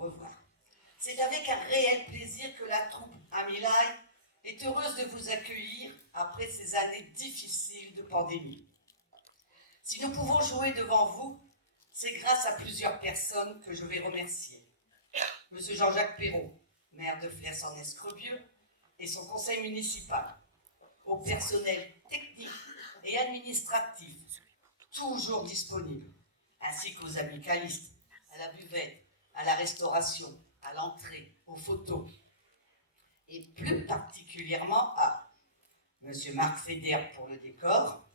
revoir. C'est avec un réel plaisir que la troupe Amilai est heureuse de vous accueillir après ces années difficiles de pandémie. Si nous pouvons jouer devant vous, c'est grâce à plusieurs personnes que je vais remercier. Monsieur Jean-Jacques Perrault, maire de Flers-en-Escrebieux, et son conseil municipal, au personnel technique et administratif, toujours disponible, ainsi qu'aux amicalistes, à la buvette, à la restauration, à l'entrée, aux photos, et plus particulièrement à Monsieur Marc Fédère pour le décor,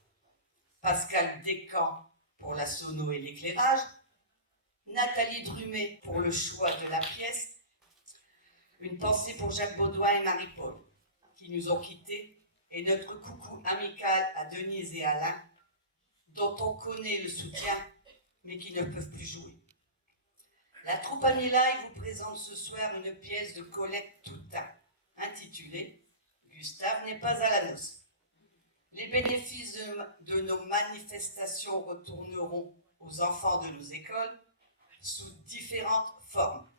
Pascal Descamps pour la sono et l'éclairage, Nathalie Drumet pour le choix de la pièce, une pensée pour Jacques Baudouin et Marie-Paul, qui nous ont quittés, et notre coucou amical à Denise et Alain, dont on connaît le soutien, mais qui ne peuvent plus jouer. La troupe Amilai vous présente ce soir une pièce de Colette Toutain, intitulée « Gustave n'est pas à la noce ». Les bénéfices de nos manifestations retourneront aux enfants de nos écoles sous différentes formes.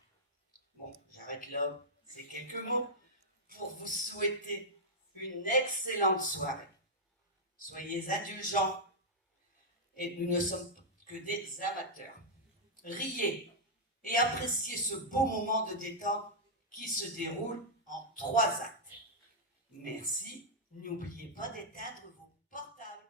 Bon, j'arrête là, ces quelques mots, pour vous souhaiter une excellente soirée. Soyez indulgents, et nous ne sommes que des amateurs. Riez et appréciez ce beau moment de détente qui se déroule en 3 actes. Merci, n'oubliez pas d'éteindre vos portables.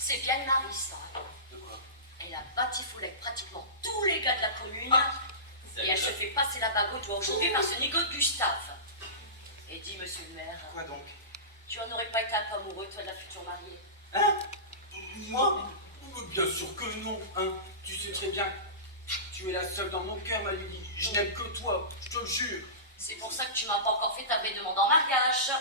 C'est bien Marie, ça. De quoi? Elle a batifoulé pratiquement tous les gars de la commune. Et elle se fait passer la bague au doigt aujourd'hui par ce nigo de Gustave. Et dis, monsieur le maire. Quoi donc? Tu en aurais pas été un peu amoureux, toi, de la future mariée? Hein? Moi? Bien sûr que non, hein. Tu sais très bien. Tu es la seule dans mon cœur, ma Lily. Je n'aime que toi, je te le jure. C'est pour ça que tu m'as pas encore fait ta belle demande en mariage.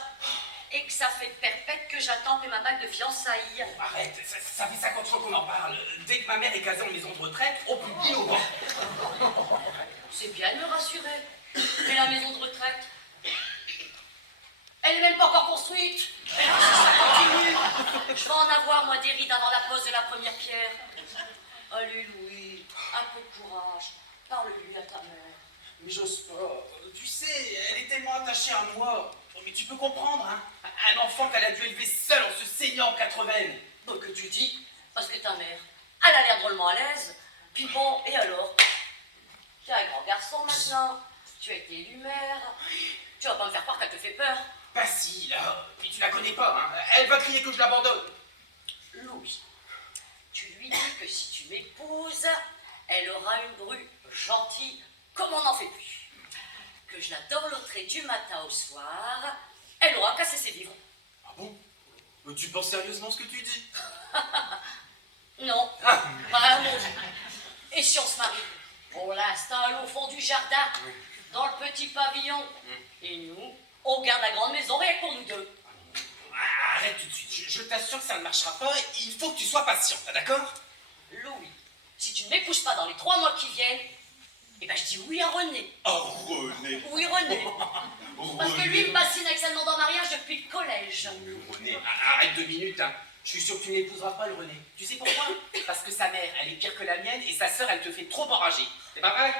Et que ça fait perpète que j'attends ma bague de fiançailles. Arrête, ça fait 50 ans qu'on en parle. Dès que ma mère est casée en maison de retraite, on publie au vent. C'est bien de me rassurer. Mais la maison de retraite, elle n'est même pas encore construite. Et alors, si ça continue, je vais en avoir, moi, des rides avant la pose de la première pierre. Allez, Louis, un peu de courage. Parle-lui à ta mère. Mais j'ose pas. Tu sais, elle est tellement attachée à moi. Mais tu peux comprendre, hein. Un enfant qu'elle a dû élever seule en se saignant en 80. Donc que tu dis, parce que ta mère, elle a l'air drôlement à l'aise. Puis bon, et alors? Tu es un grand garçon maintenant. Tu as été élu maire. Tu vas pas me faire croire qu'elle te fait peur. Bah si, là. Mais tu la connais pas, hein. Elle va crier que je l'abandonne. Louis, tu lui dis que si tu m'épouses, elle aura une bru gentille comme on n'en fait plus. Que je la dorloterai du matin au soir, elle aura cassé ses vivres. Ah bon? Tu penses sérieusement ce que tu dis? Non, pas mon Dieu. Et si on se marie? On l'installe au fond du jardin, dans le petit pavillon. Et nous, on garde la grande maison rien que pour nous deux. Arrête tout de suite, je t'assure que ça ne marchera pas. Il faut que tu sois patient, d'accord? Louis, si tu ne m'épouses pas dans les 3 mois qui viennent, eh ben je dis oui à René. Oh, René. Oui, René. Parce que lui, il me bassine avec sa demande en mariage depuis le collège. René, arrête 2 minutes, hein. Je suis sûr que tu n'épouseras pas le René. Tu sais pourquoi? Parce que sa mère, elle est pire que la mienne et sa sœur, elle te fait trop enrager. C'est pas vrai?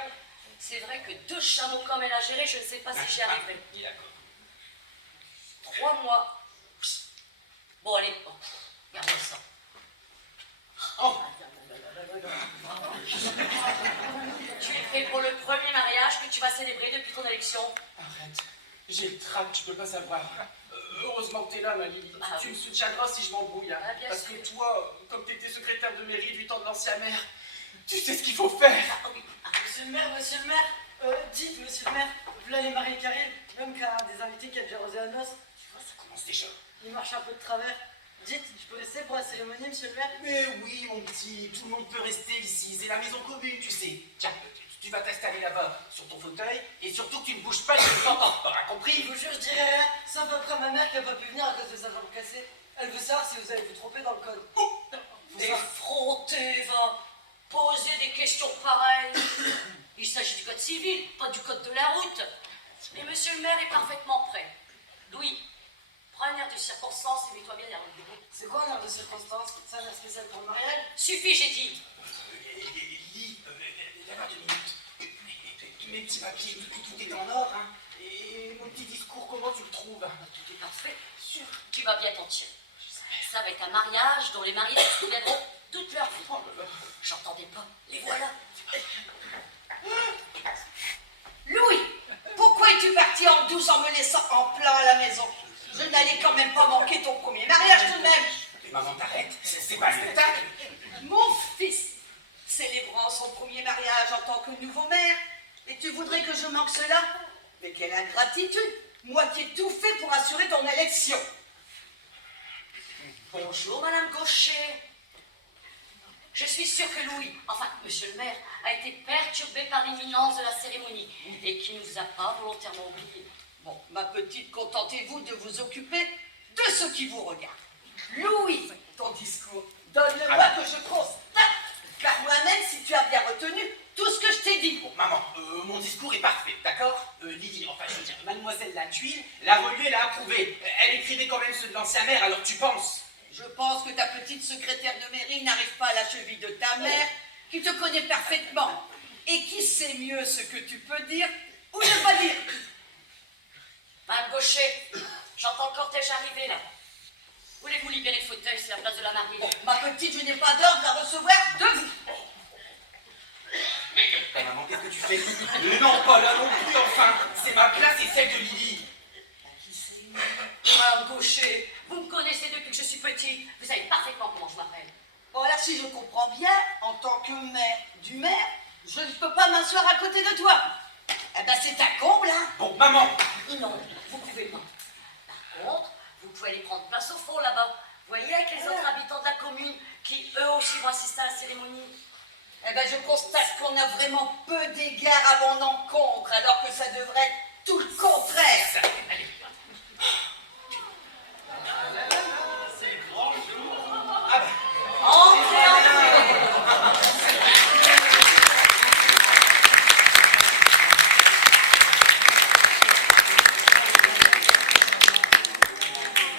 C'est vrai que 2 chameaux comme elle a géré, je ne sais pas si j'y arriverai. D'accord. l'élection? Arrête, j'ai le trac, tu peux pas savoir. Heureusement que t'es là, ma Lily. Ah Tu oui. me soutiendras si je m'embrouille. Hein. Ah, bien Parce sûr. que toi, comme t'étais secrétaire de mairie du temps de l'ancien maire, tu sais ce qu'il faut faire. Ah oui. Ah, Monsieur le maire, dites, monsieur le maire, voilà les mariés qui arrivent, même qu'il y a un des invités qui a déjà rosé la noce, Tu vois, ça commence déjà. il marche un peu de travers. Dites, je peux rester pour la cérémonie, monsieur le maire? Mais oui, mon petit, tout le monde peut rester ici. C'est la maison commune, tu sais. Tiens, tu vas t'installer là-bas sur ton fauteuil et surtout que tu ne bouges pas, je ne t'entends pas, Je compris? vous jure, je dirai rien, sauf après ma mère qui a pas pu venir à cause de sa jambe cassée. Elle veut savoir si vous avez vous tromper dans le code. Faut savoir- Effronté, va poser des questions pareilles. Il s'agit du code civil, pas du code de la route. Et monsieur le maire est parfaitement prêt. Louis, prends un air de circonstance et mets-toi bien derrière le bureau. C'est quoi un air de circonstance? C'est un air spécial pour le mariage? Suffit, j'ai dit. Lily, là-bas 2 minutes. Mes petits papiers, tout est en ordre. Hein. Et mon petit discours, comment tu le trouves? Tout est parfait. Sûr. Tu vas bien t'en tirer. Ça va être un mariage dont les mariés se souviendront toute leur vie. Oh là là. J'entendais pas. Les voilà. Louis, pourquoi es-tu parti en douce en me laissant en plein à la maison? Je n'allais quand même pas manquer ton premier mariage tout de même. Mais maman, t'arrêtes, c'est pas un spectacle. Mon fils, célébrant son premier mariage en tant que nouveau maire, et tu voudrais que je manque cela? Mais quelle ingratitude! Moi qui ai tout fait pour assurer ton élection. Bonjour, Madame Gaucher. Je suis sûre que Louis, enfin, monsieur le maire, a été perturbé par l'imminence de la cérémonie et qu'il ne vous a pas volontairement oublié. Bon, ma petite, contentez-vous de vous occuper de ce qui vous regarde. Louis, ton discours, donne-le-moi que je constate, car moi-même, si tu as bien retenu tout ce que je t'ai dit. Bon, maman, mon discours est parfait, d'accord? Lily, enfin, je veux dire, mademoiselle Latuile l'a relu et l'a approuvé. Elle écrivait quand même ceux de l'ancien maire, alors tu penses? Je pense que ta petite secrétaire de mairie n'arrive pas à la cheville de ta mère, qui te connaît parfaitement, et qui sait mieux ce que tu peux dire ou ne pas dire. Madame Gaucher, j'entends le cortège arriver là. Voulez-vous libérer le fauteuil, c'est la place de la mariée? Ma petite, je n'ai pas d'ordre à recevoir de vous. Maman, qu'est-ce que tu fais? Non, pas là non plus, enfin. C'est ma place et celle de Lily. Qui c'est? Madame Gaucher, vous me connaissez depuis que je suis petite. Vous savez parfaitement comment je m'appelle. Bon, alors si je comprends bien, en tant que maire du maire, je ne peux pas m'asseoir à côté de toi. Eh ben c'est un comble, hein. Bon, maman. Non, vous pouvez pas. Par contre, vous pouvez aller prendre place au fond là-bas. Vous voyez, avec les autres habitants de la commune qui, eux aussi, vont assister à la cérémonie. Eh ben je constate qu'on a vraiment peu d'égards à mon encontre, alors que ça devrait être tout le contraire. Entrez, entrez.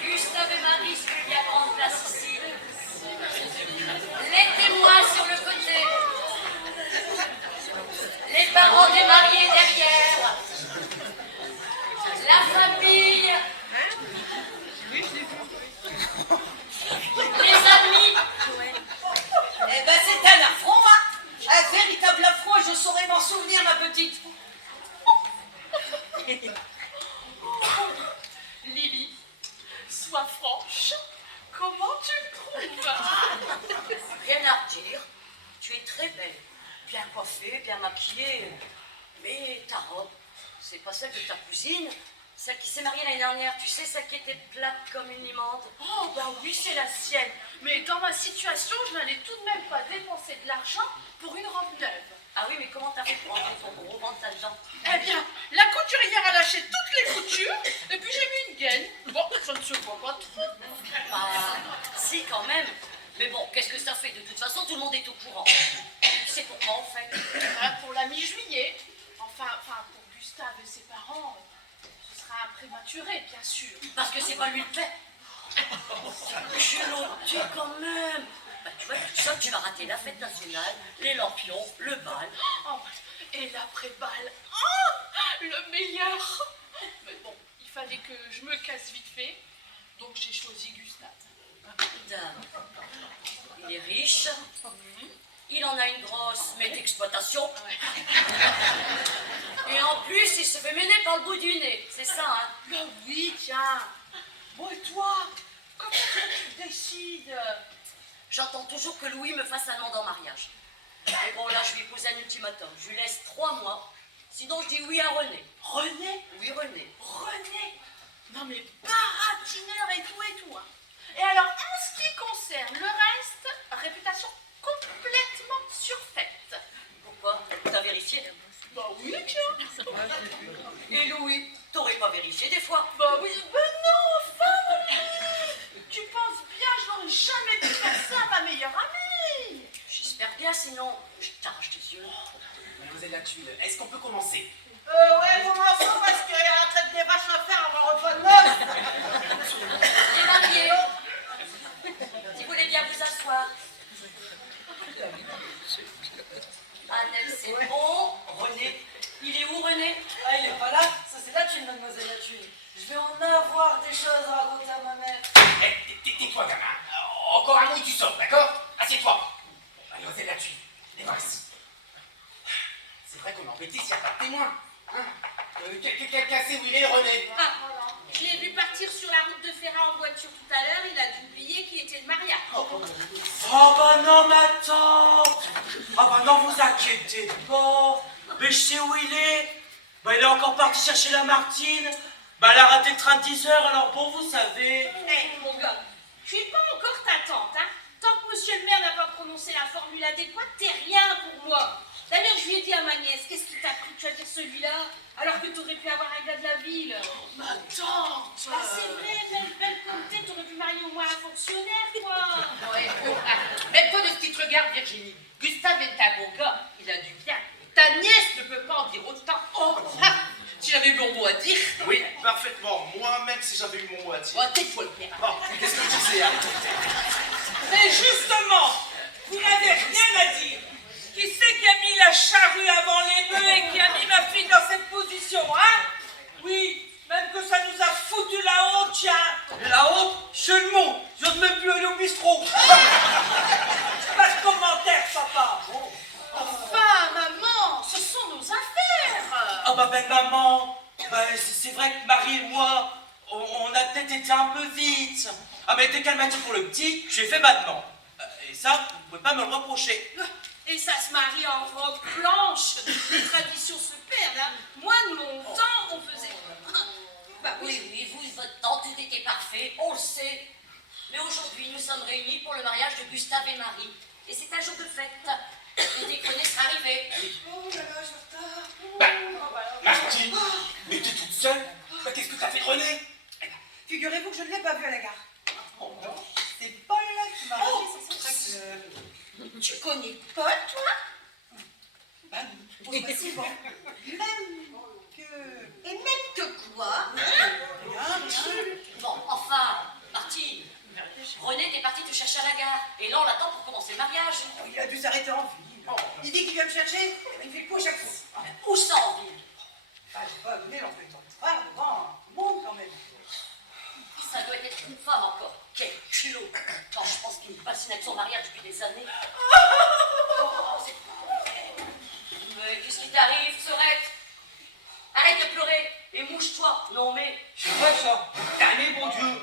Gustave et Marie, si vous voulez bien prendre place ici. Les témoins sur le côté. Les parents des mariés derrière. La famille. Les amis. Eh ben c'est un affront, hein. Un véritable affront, et je saurais m'en souvenir, ma petite. Lily, sois franche. Comment tu me trouves? Rien à redire. Tu es très belle. Bien coiffée, bien maquillée. Mais ta robe, c'est pas celle de ta cousine. Celle qui s'est mariée l'année dernière. Tu sais, celle qui était plate comme une limande. Oh, bah oui, c'est la sienne. Mais dans ma situation, je n'allais tout de même pas dépenser de l'argent pour une robe neuve. Ah oui, mais comment t'as fait pour enlever ton gros ventre là-dedans? Eh bien, la couturière a lâché toutes les coutures et puis j'ai mis une gaine. Bon, ça ne se voit pas trop. Bah, si, quand même. Mais bon, qu'est-ce que ça fait? De toute façon, tout le monde est au courant. Tu sais pourquoi, en fait? Pour la mi-juillet. Enfin, pour Gustave et ses parents, ce sera prématuré, bien sûr. Parce que c'est pas lui le fait. Je l'ai quand même. Bah, tu vois, tout ça, tu vas rater la fête nationale, les lampions, le bal. Oh, et l'après-balle, oh, le meilleur. Mais bon, il fallait que je me casse vite fait, donc j'ai choisi Gustave. Dame. Il est riche, il en a une grosse, mais d'exploitation. Et en plus, il se fait mener par le bout du nez. C'est ça, hein? Ben oui, tiens. Bon, et toi, comment tu décides? J'entends toujours que Louis me fasse un demande en mariage. Et bon, là, je lui pose un ultimatum. Je lui laisse 3 mois. Sinon, je dis oui à René. René? Oui, René. René? Non mais baratineur et tout, hein. Et alors, en ce qui concerne le reste, réputation complètement surfaite. Pourquoi? T'as vérifié? Bah oui, tiens. Et Louis, t'aurais pas vérifié des fois? Bah oui, ben non, enfin, tu penses bien, je n'aurais jamais pu faire ça à ma meilleure amie. J'espère bien, sinon, je t'arrache tes yeux. Mademoiselle la tuile, est-ce qu'on peut commencer? Ouais, commençons parce qu'il y a la traite des vaches à faire avant le repas de noces. Les mariés, si vous voulez bien vous asseoir. Annelle, c'est bon. René, il est où, René? Ah, il est pas là? Ça, c'est la thune, mademoiselle la tuile. Je vais en avoir des choses à raconter à ma mère. Eh, tais-toi, gamin. Encore un mot et tu sors, d'accord? Assieds-toi. Mademoiselle la tuile, les vaches. C'est vrai qu'on est embêté s'il n'y a pas de témoin. Hein? Quelqu'un sait où il est, René? Ah, je l'ai vu partir sur la route de Ferrat en voiture tout à l'heure, il a dû oublier qu'il était le mariage. Oh bah non, ma tante. Ah bah non, vous inquiétez pas. Mais je sais où il est. Bah il est encore parti chercher la Martine. Bah elle a raté le train de 10 heures, alors bon, vous savez. Eh, mon gars, je suis pas encore ta tante, hein. Tant que monsieur le maire n'a pas prononcé la formule adéquate, t'es rien pour moi. D'ailleurs, je lui ai dit à ma nièce, qu'est-ce qui t'a pris de choisir celui-là, alors que t'aurais pu avoir un gars de la ville. Ma tante. Ah, c'est vrai, belle comme t'es, t'aurais pu marier au moins un fonctionnaire, quoi. Ouais, même pas de ce qui te regarde, Virginie. Gustave est un bon gars, il a du bien. Ta nièce ne peut pas en dire autant. Oh, si j'avais eu mon mot à dire. Oui, parfaitement. Moi-même, si j'avais eu mon mot à dire. Oh, tais-toi le père. Bon, qu'est-ce que tu sais, hein? Mais justement, vous n'avez rien à dire. Qui c'est qui a mis la charrue avant les bœufs et qui a mis ma fille dans cette position, hein? Oui, même que ça nous a foutu la honte, tiens. La honte, seulement. J'ose même plus aller au bistrot. Pas de commentaire, papa. Enfin, maman, ce sont nos affaires. Ah bah ben maman, bah, c'est vrai que Marie et moi, on a peut-être été un peu vite. Ah mais dès qu'elle m'a dit pour le petit, j'ai fait ma demande. Et ça, vous pouvez pas me le reprocher. Et ça se marie en robe blanche. Les traditions se perdent, hein. Moi, de mon temps, on faisait... Bah Oui, vous, votre temps, tout était parfait, on le sait. Mais aujourd'hui, nous sommes réunis pour le mariage de Gustave et Marie. Et c'est un jour de fête. Le déconné sera arrivé. Oh là là, je retard. Bah, Martine, mais t'es toute seule? Bah, qu'est-ce que t'as fait de René? Figurez-vous que je ne l'ai pas vu à la gare. C'est Paul qui m'a ramené son tracteur. tu connais Paul, toi? Bah, oui, bah, souvent. Même que... Et même que quoi? Rien. Bon, enfin, Martine, René, t'es parti te chercher à la gare. Et là, on l'attend pour commencer le mariage. Il a dû s'arrêter en ville. Il dit qu'il vient me chercher, il fait quoi chaque fois? Où ça, en ville? Ah, j'ai pas donné l'emploi de temps. Bon, quand même. Ça doit être une femme encore. Quel culot. Quand je pense qu'il me fascine avec son mariage depuis des années. Oh, mais qu'est-ce qui t'arrive, Sorette? Arrête de pleurer et mouche-toi. Non, mais... C'est vrai ça. Calmez, bon Dieu.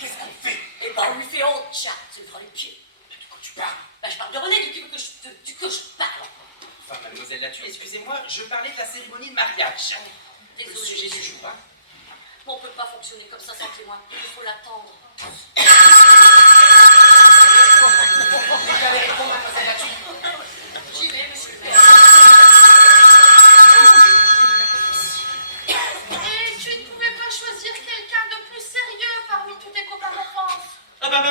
Qu'est-ce qu'on fait? Eh ben, on lui fait honte, tiens. C'est le les pieds. De quoi tu parles? Bah, je parle de René, de qui veut que je parle. Enfin, mademoiselle la tuile, excusez-moi, je parlais de la cérémonie de mariage. Le Désolée. sujet du jour, hein? On ne peut pas fonctionner comme ça sans témoin. Il faut l'attendre. Vous allez répondre, mademoiselle la tuile. J'y vais, monsieur le maire. Et tu ne pouvais pas choisir quelqu'un de plus sérieux parmi tous tes copains d'enfance? Ah bah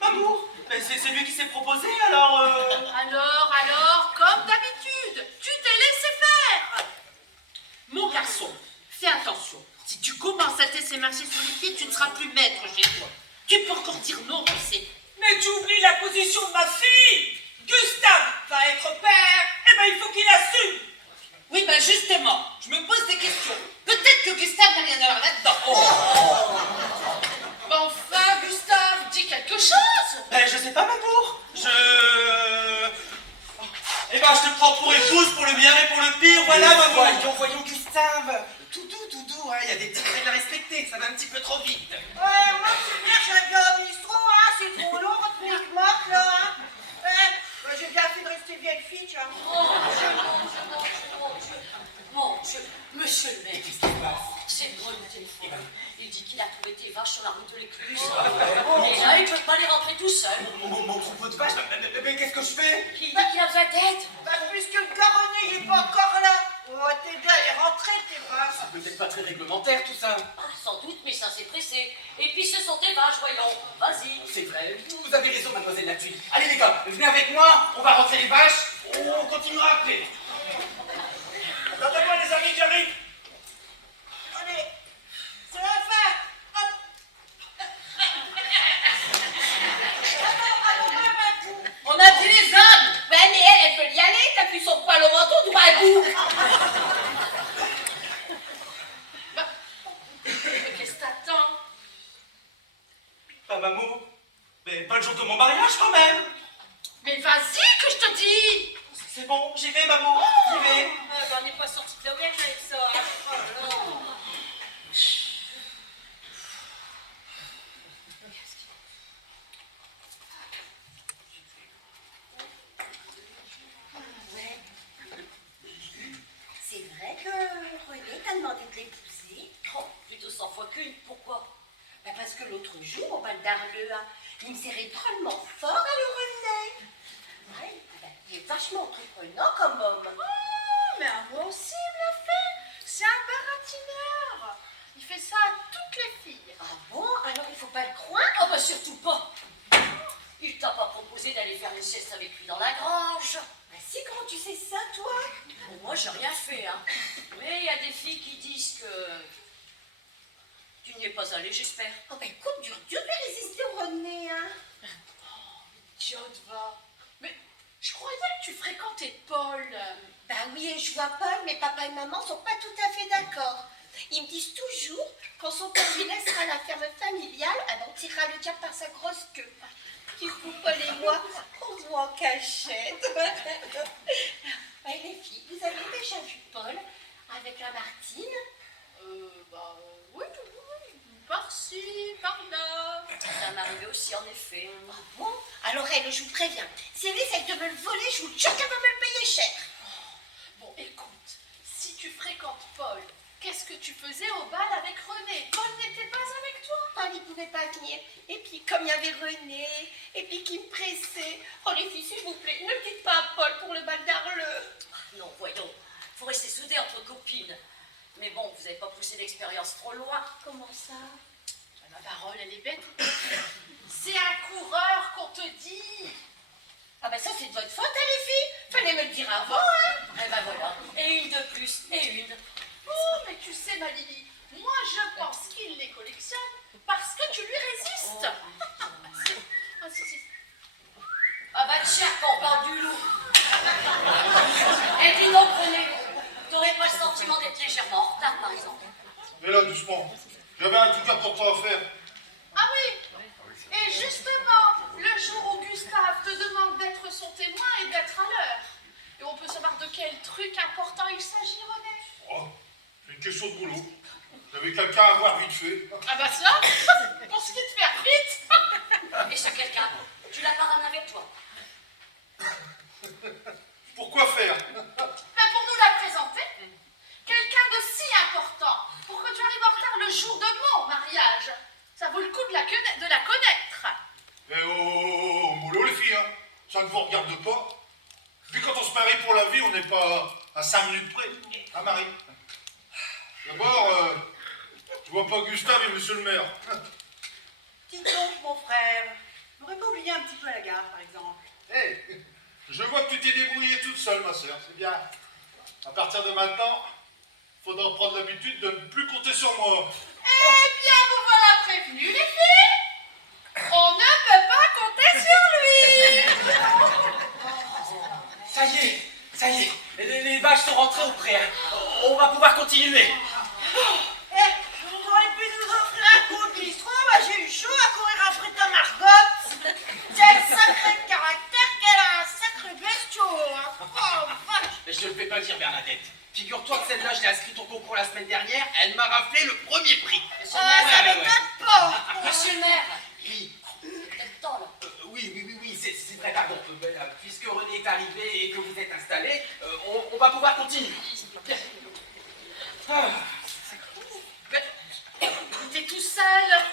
Mamour, mais c'est lui qui s'est proposé, alors Alors, comme d'habitude, tu t'es laissé faire. Mon garçon, fais attention. Si tu commences à te laisser marcher sur les pieds, tu ne seras plus maître chez toi. Tu peux encore dire non, tu sais. Mais tu oublies la position de ma fille. Gustave va être père, et ben il faut qu'il assume. Oui, ben justement, je me pose des questions. Peut-être que Gustave n'a rien à voir là-dedans. Mais enfin, Gustave, dis quelque chose. Ben je sais pas Mamour, je prends pour épouse, pour le bien et pour le pire, voilà, maman. Voyons, Gustave. Tout doux, hein. Il y a des petites règles à respecter, ça va un petit peu trop vite. Ouais, moi, c'est bien, j'ai bien au bistrot, hein. C'est trop long, votre micmac, là, hein. Ouais, j'ai bien fait de rester vieille fille, tiens. Mon Dieu, monsieur le maire. Qu'est-ce qui se passe? C'est drôle le téléphone. Il dit qu'il a trouvé tes vaches sur la route de l'écluse. Et là, il peut pas les rentrer tout seul. Mon troupeau de vaches, mais qu'est-ce que je fais? Il dit qu'il a besoin d'aide. Bah, puisque le caronnier, il est pas encore là. Oh, t'es bien, elle est rentrée, tes vaches. C'est peut-être pas très réglementaire tout ça. Ah, sans doute, mais ça s'est pressé. Et puis ce sont tes vaches, voyons. Vas-y. C'est vrai, vous avez raison, mademoiselle Latuile. Allez les gars, venez avec moi, on va rentrer les vaches, on continuera après. Attendez-moi les amis, j'arrive. Allez, c'est la fin. Hop. On a dit les hommes. Ben, elle peut y aller, t'as vu son poil au menton, droit à bout. Qu'est-ce que t'attends? Bah maman, mais pas le jour de mon mariage quand même. Mais vas-y que je te dis! C'est bon, j'y vais maman, j'y vais. Ah, on n'est pas sorti de l'auberge avec ça. Hein. Oh là là. Ouais. C'est vrai que René t'a demandé de l'épouser? Oh, plutôt 100 fois qu'une. Pourquoi? Bah parce que l'autre jour, au bal d'Arleux, hein, il me serrait drôlement fort à le René. Ouais, bah, il est vachement entreprenant comme homme. Oh, mais à moi aussi, il me l'a fait! C'est un baratineur! Il fait ça à toutes les filles. Ah bon? Alors il faut pas le croire? Oh, bah surtout pas. Il t'a pas proposé d'aller faire une sieste avec lui dans la grange. Bah si, comment tu sais ça, toi? Bon, moi, j'ai rien fait, hein. Mais il y a des filles qui disent que tu n'y es pas allé, j'espère. Oh bah écoute, dur de résister au René, hein. Idiote, va. Mais je croyais que tu fréquentais Paul. Bah oui, et je vois Paul, mais papa et maman sont pas tout à fait d'accord. Ils me disent toujours, quand son père lui laissera la ferme familiale, on tirera le diable par sa grosse queue. Du coup, Paul et moi, on se voit en cachette. Ouais, les filles, vous avez déjà vu Paul avec la Martine? Oui, par-ci, par-là. Ça m'arrivait aussi, en effet. Ah bon? Alors elle, je vous préviens, si elle essaye de me le voler, je vous jure qu'elle va me le payer cher. Bon, écoute, si tu fréquentes Paul, qu'est-ce que tu faisais au bal avec René? Paul n'était pas avec toi? Paul, il pouvait pas venir. Et puis, comme il y avait René, et puis qui me pressait. Oh les filles, s'il vous plaît, ne me dites pas à Paul pour le bal d'Arleux. Non, voyons, faut rester soudés entre copines. Mais bon, vous n'avez pas poussé l'expérience trop loin. Comment ça? Ma parole, elle est bête. C'est un coureur qu'on te dit. Ah ben ça, c'est de votre faute, hein, les filles. Fallait me le dire avant, hein. Eh ben voilà, et une de plus, et une. Oh, mais tu sais, ma Lily, moi je pense qu'il les collectionne parce que tu lui résistes. Ah, si. Ah bah tiens, quand on parle du loup. Et dis donc, René, t'aurais pas le sentiment d'être légèrement en retard, par exemple? Mais là, doucement. J'avais un truc important à faire. Ah oui, et justement, le jour où Gustave te demande d'être son témoin et d'être à l'heure. Et on peut savoir de quel truc important il s'agit, René? Oh, c'est une question de boulot. J'avais quelqu'un à voir vite fait. Ah bah ça, pour ce qui te fait vite. Et ce quelqu'un, tu l'as pas ramené avec toi? Pourquoi faire? Mais pour nous la présenter, quelqu'un de si important, pour que tu arrives en retard le jour de mon mariage, ça vaut le coup de la connaître. Eh oh, mollo les filles, hein. Ça ne vous regarde pas. Puis quand on se marie pour la vie, on n'est pas à 5 minutes près. Hein, Marie? D'abord, je vois pas Gustave et monsieur le maire. Dis donc, mon frère, n'aurais pas oublié un petit peu à la gare, par exemple? Eh, je vois que tu t'es débrouillée toute seule, ma sœur, c'est bien. À partir de maintenant, il faudra prendre l'habitude de ne plus compter sur moi. Eh bien, vous voilà prévenus, les filles. On ne peut pas compter sur lui. Ça y est, les vaches sont rentrées au pré. Hein. On va pouvoir continuer. Vous auriez pu nous offrir un coup de bistrot, j'ai eu chaud à courir après ta margotte. Quel sacré caractère qu'elle a, un sacré bestiau. Hein. Oh, vache. remporté le premier prix. Monsieur Ah, le ça maire, m'étonne pas. Monsieur le maire, Oui, c'est peut-être temps là. oui, c'est vrai, pardon. Puisque René est arrivé et que vous êtes installé, on va pouvoir continuer. Bien. Ah. T'es tout sale.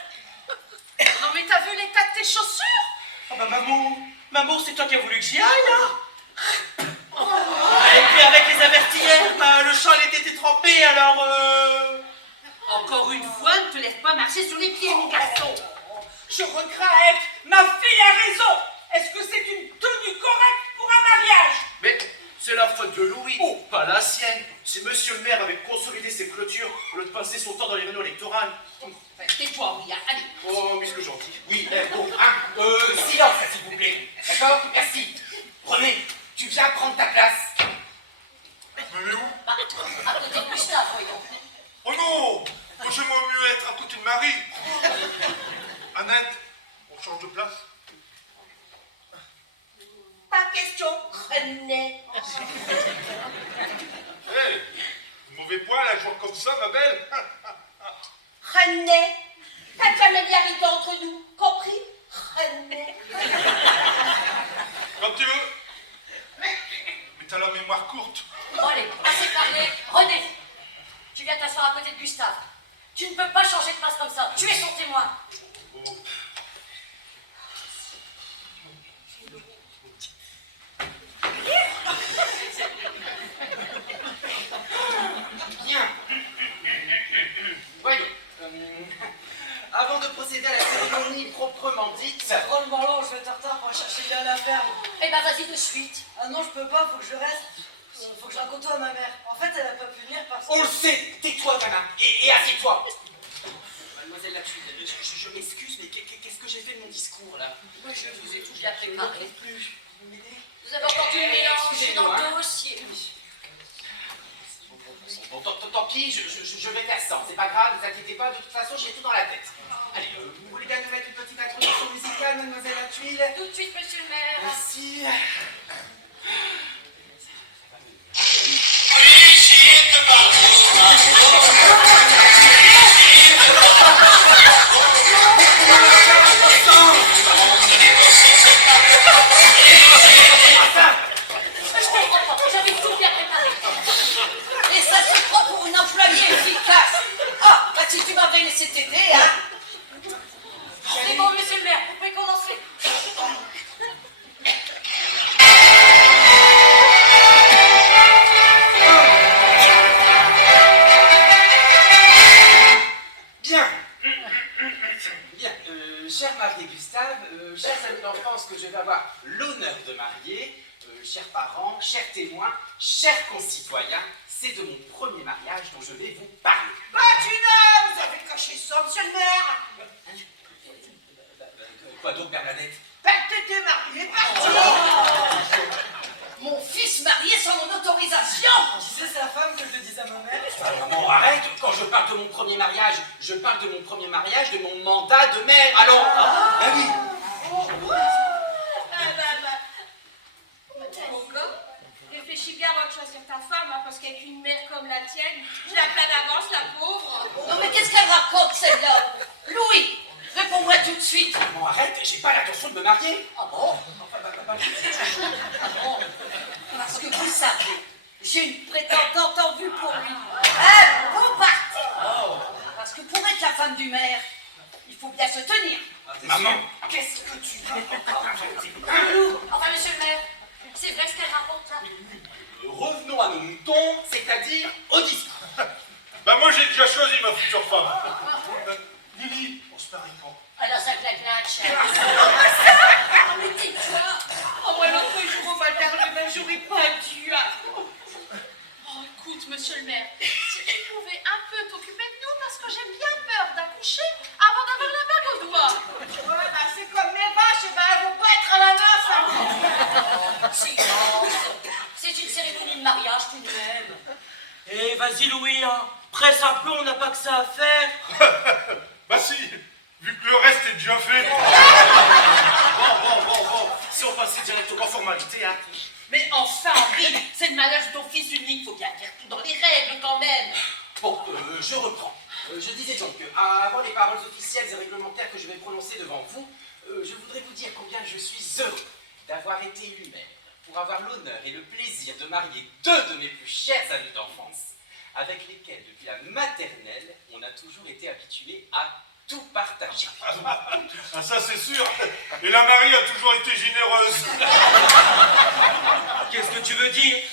Non mais t'as vu l'état de tes chaussures? Ah bah Maman, c'est toi qui as voulu que j'y aille, là. Et puis avec les avertillères, bah, le champ il était trempé, alors Encore une fois, ne te laisse pas marcher sur les pieds, mon garçon. Je regrette, ma fille a raison. Est-ce que c'est une tenue correcte pour un mariage? Mais c'est la faute de Louis, pas la sienne. Si monsieur le maire avait consolidé ses clôtures au lieu de passer son temps dans les réunions électorales. Tais-toi, Ria, allez. Oh, puisque gentil. Oui, bon, silence, s'il vous plaît. D'accord? Merci. René, tu viens prendre ta place. Mais où? Bah, à côté de Gustave, voyons. Oh non! J'aimerais mieux être à côté de Marie. Annette, on change de place? Pas question, René. Hé, mauvais poil à jouer comme ça, ma belle. René, t'as jamais bien arrivé entre nous, compris? René. Quand tu veux. Mais t'as la mémoire courte. Bon allez, assez parlé. René, tu viens t'asseoir à côté de Gustave. Tu ne peux pas changer de place comme ça. Tu es son témoin. Oh. Bien. Voyons. Avant de procéder à la cérémonie proprement dite, Drôlement long, je vais être en retard pour aller chercher Léa à la ferme. Eh ben vas-y de suite. Ah non, je peux pas, faut que je reste. Faut que je raconte tout à ma mère. En fait, elle a pas pu venir parce que... on le sait, tais-toi, gamin, et assieds-toi. Mademoiselle Latude, je m'excuse, mais qu'est-ce que j'ai fait de mon discours, là? Moi je vous ai tout bien préparé. Plus. Vous m'aidez? Vous avez encore dû le mélanger dans Excusez-moi. le dossier. Bon, tant pis, je vais faire sans, c'est pas grave, ne vous inquiétez pas, de toute façon, j'ai tout dans la tête. Allez, vous voulez bien nous mettre une petite introduction musicale, mademoiselle Latude? Tout de suite, monsieur le maire. Merci. Je comprends pas, j'avais tout bien préparé. Et ça se prend pour une employée efficace. Ah, bah si tu m'avais laissé t'aider, hein. C'est bon, monsieur le maire, vous pouvez commencer. Bien. Bien. Cher marié Gustave, chers amis d'enfance que je vais avoir l'honneur de marier, chers parents, chers témoins, chers concitoyens, c'est de mon premier mariage dont je vais vous parler. Vous avez caché ça, monsieur le maire. Quoi donc, Bernadette? T'étais marié, parti. Mon fils marié sans mon autorisation. Tu sais, c'est la femme que je le disais à ma mère. Maman, arrête. Quand je parle de mon premier mariage, je parle de mon premier mariage, de mon mandat de mère. Allons. Ben oui. Mon gars, réfléchis bien avant de choisir ta femme, hein, parce qu'avec une mère comme la tienne, je la plains d'avance, la pauvre. Non mais qu'est-ce qu'elle raconte celle-là? Louis, réponds-moi tout de suite. Maman, arrête. J'ai pas l'intention de me marier. Ah bon? Ah bon? Parce que vous savez, j'ai une prétendante en vue pour lui. Un beau parti. Parce que pour être la femme du maire, il faut bien se tenir. Maman, qu'est-ce que tu veux encore inventer? Enfin, monsieur le maire, c'est vrai ce qu'elle raconte là? Revenons à nos moutons, c'est-à-dire au discours. Bah moi j'ai déjà choisi ma future femme. Lily, on se marie quand? Alors ça claque. Ah, mais tais-toi. Oh, moi, l'autre jour, au Valter, le même jour, il pas dû. Oh, écoute, monsieur le maire, si tu pouvais un peu t'occuper de nous, parce que j'ai bien peur d'accoucher avant d'avoir la bague au doigt. Ouais, bah c'est comme les vaches, bah elles vont pas être à la neuf. Hein. Silence. C'est une cérémonie de mariage tout de même. Eh, vas-y Louis, hein. Presse un peu, on n'a pas que ça à faire. Bah si, vu que le reste est déjà fait. Bon. Si on passait directement aux formalités, hein. Mais enfin, Henri, c'est le mariage de ton fils unique, faut bien faire tout dans les règles quand même. Bon, je reprends. Je disais donc, avant les paroles officielles et réglementaires que je vais prononcer devant vous, je voudrais vous dire combien je suis heureux d'avoir été élu maire pour avoir l'honneur et le plaisir de marier deux de mes plus chers amis d'enfance, avec lesquels, depuis la maternelle, on a toujours été habitués à tout partager. Ah, ça c'est sûr. Et la Marie a toujours été généreuse. Qu'est-ce que tu veux dire?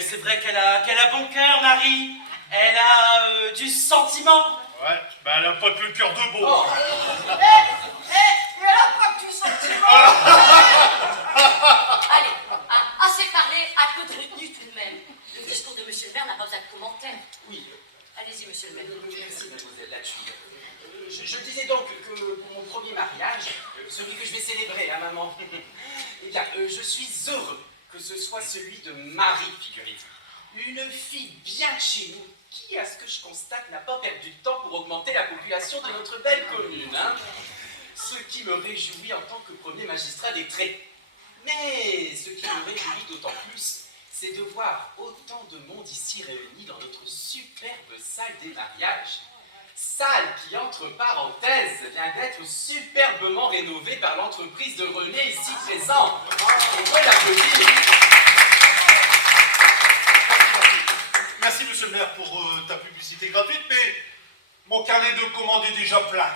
C'est vrai qu'elle a bon cœur, Marie. Elle a du sentiment. Ouais, bah elle a pas que le cœur de beau. Oh. Elle a pas que du sentiment. Allez, assez parlé, un peu de retenue tout de même. Le discours de monsieur le maire n'a pas besoin de commentaire. Oui. Allez-y, monsieur le maire. Merci, mademoiselle Latuille. Je disais donc que pour mon premier mariage, celui que je vais célébrer, hein, maman, eh bien, je suis heureux que ce soit celui de Marie, figurez-vous. Une fille bien de chez nous, qui, à ce que je constate, n'a pas perdu de temps pour augmenter la population de notre belle commune. Hein. Ce qui me réjouit en tant que premier magistrat des traits. Mais ce qui me réjouit d'autant plus, c'est de voir autant de monde ici réuni dans notre superbe salle des mariages. Salle qui, entre parenthèses, vient d'être superbement rénovée par l'entreprise de René ici présent. On peut l'applaudir. Merci monsieur le maire pour ta publicité gratuite, mais mon carnet de commandes est déjà plein.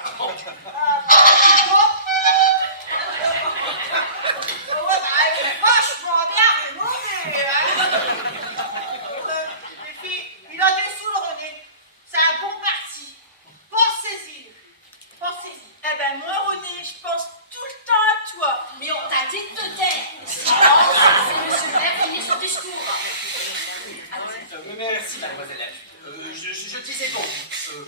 Elle est vachement bien rénovée, les filles, il a des sous le René. C'est un bon parti. Pensez-y. Pensez-y. Eh ben moi, René, je pense tout le temps à toi. Mais on t'a dit de te taire. C'est monsieur le maire, finit son discours. Merci, mademoiselle Latuille. Je disais donc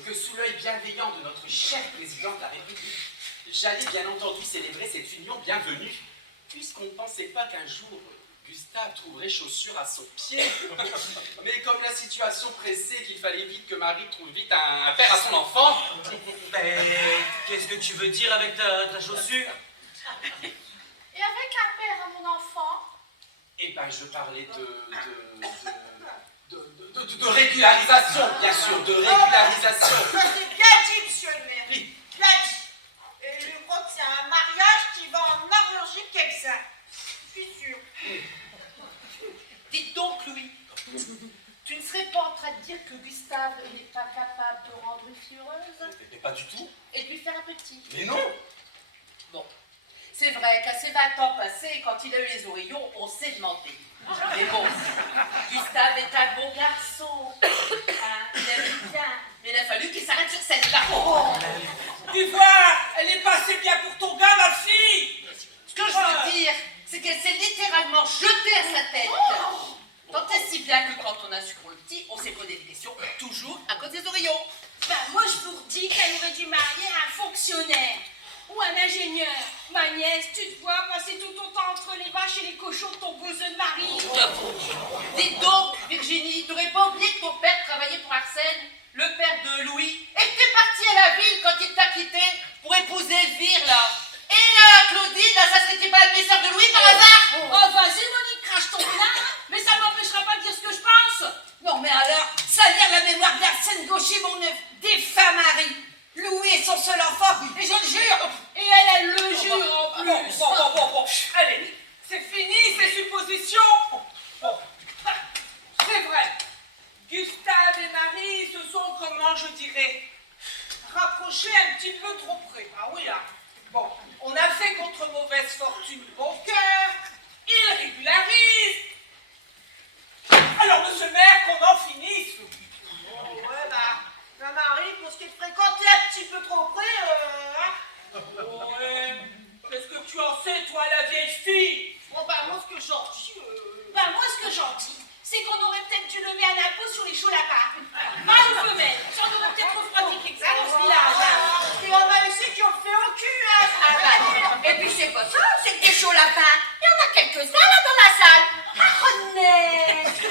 que sous l'œil bienveillant de notre cher président de la République, j'allais bien entendu célébrer cette union bienvenue, puisqu'on ne pensait pas qu'un jour Gustave trouverait chaussure à son pied. Mais comme la situation pressait qu'il fallait vite que Marie trouve vite un père à son enfant. Qu'est-ce que tu veux dire avec ta chaussure? Et avec un père à mon enfant? Eh ben, je parlais de régularisation, bien sûr, de régularisation. Ça c'est bien dit, monsieur le maire. Oui. Bien dit. Et je crois que c'est un mariage qui va en arranger quelques-uns. Je suis sûre. Dites donc, Louis, tu ne serais pas en train de dire que Gustave n'est pas capable de rendre une fille heureuse Mais pas du tout. et de lui faire un petit? Mais non. Bon, c'est vrai qu'à ses 20 ans passés, quand il a eu les oreillons, on s'est demandé. Mais bon, Gustave est un bon garçon. Hein, il aime bien. Mais il a fallu qu'il s'arrête sur celle-là. Oh. Tu vois, elle est pas assez bien pour ton gars, ma fille. Ce que je veux dire, c'est qu'elle s'est littéralement jetée à sa tête. Tant et si bien que quand on a su pour le petit, on s'est posé des questions, toujours à cause des oreillons. Ben moi, je vous redis qu'elle aurait dû marier un fonctionnaire. Ou un ingénieur. Ma nièce, tu te vois passer tout ton temps entre les vaches et les cochons de ton bouseux de mari. Dites donc, Virginie, tu n'aurais pas oublié que ton père travaillait pour Arsène, le père de Louis, et que t'es parti à la ville quand il t'a quitté pour épouser Elvire, là. Et là, Claudine, là, ça serait pas la belle-sœur de Louis par hasard? Oh, vas-y, Monique, crache ton plein, mais ça m'empêchera pas de dire ce que je pense. Non mais alors, salir la mémoire d'Arsène Gaucher, mon défunt mari. Louis est son seul enfant, et je le jure. Et elle le jure en plus. Bon. Allez, c'est fini ces suppositions. Bon. C'est vrai. Gustave et Marie se sont, comment je dirais, rapprochés un petit peu trop près. Ah oui, là. Bon, on a fait contre mauvaise fortune bon cœur. Il régularise. Alors, monsieur le maire, qu'on en finisse. Oh, ouais, bah, la Marie, pour ce qui est de fréquenter un petit peu trop près, Ouais. Qu'est-ce que tu en sais, toi, la vieille fille? Bon, bah, moi, ce que j'en dis, Ben moi, ce que j'en dis, c'est qu'on aurait peut-être dû lever un impôt sur les chauds lapins. Mâle ou femelle, j'en aurais peut-être refroidi quelques uns dans ce village. Et on a ici qui ont fait au cul, hein. Ah bah, Et puis, c'est pas ça, c'est que des chauds lapins. Il y en a quelques-uns, là, dans la salle. Ah, René. Tu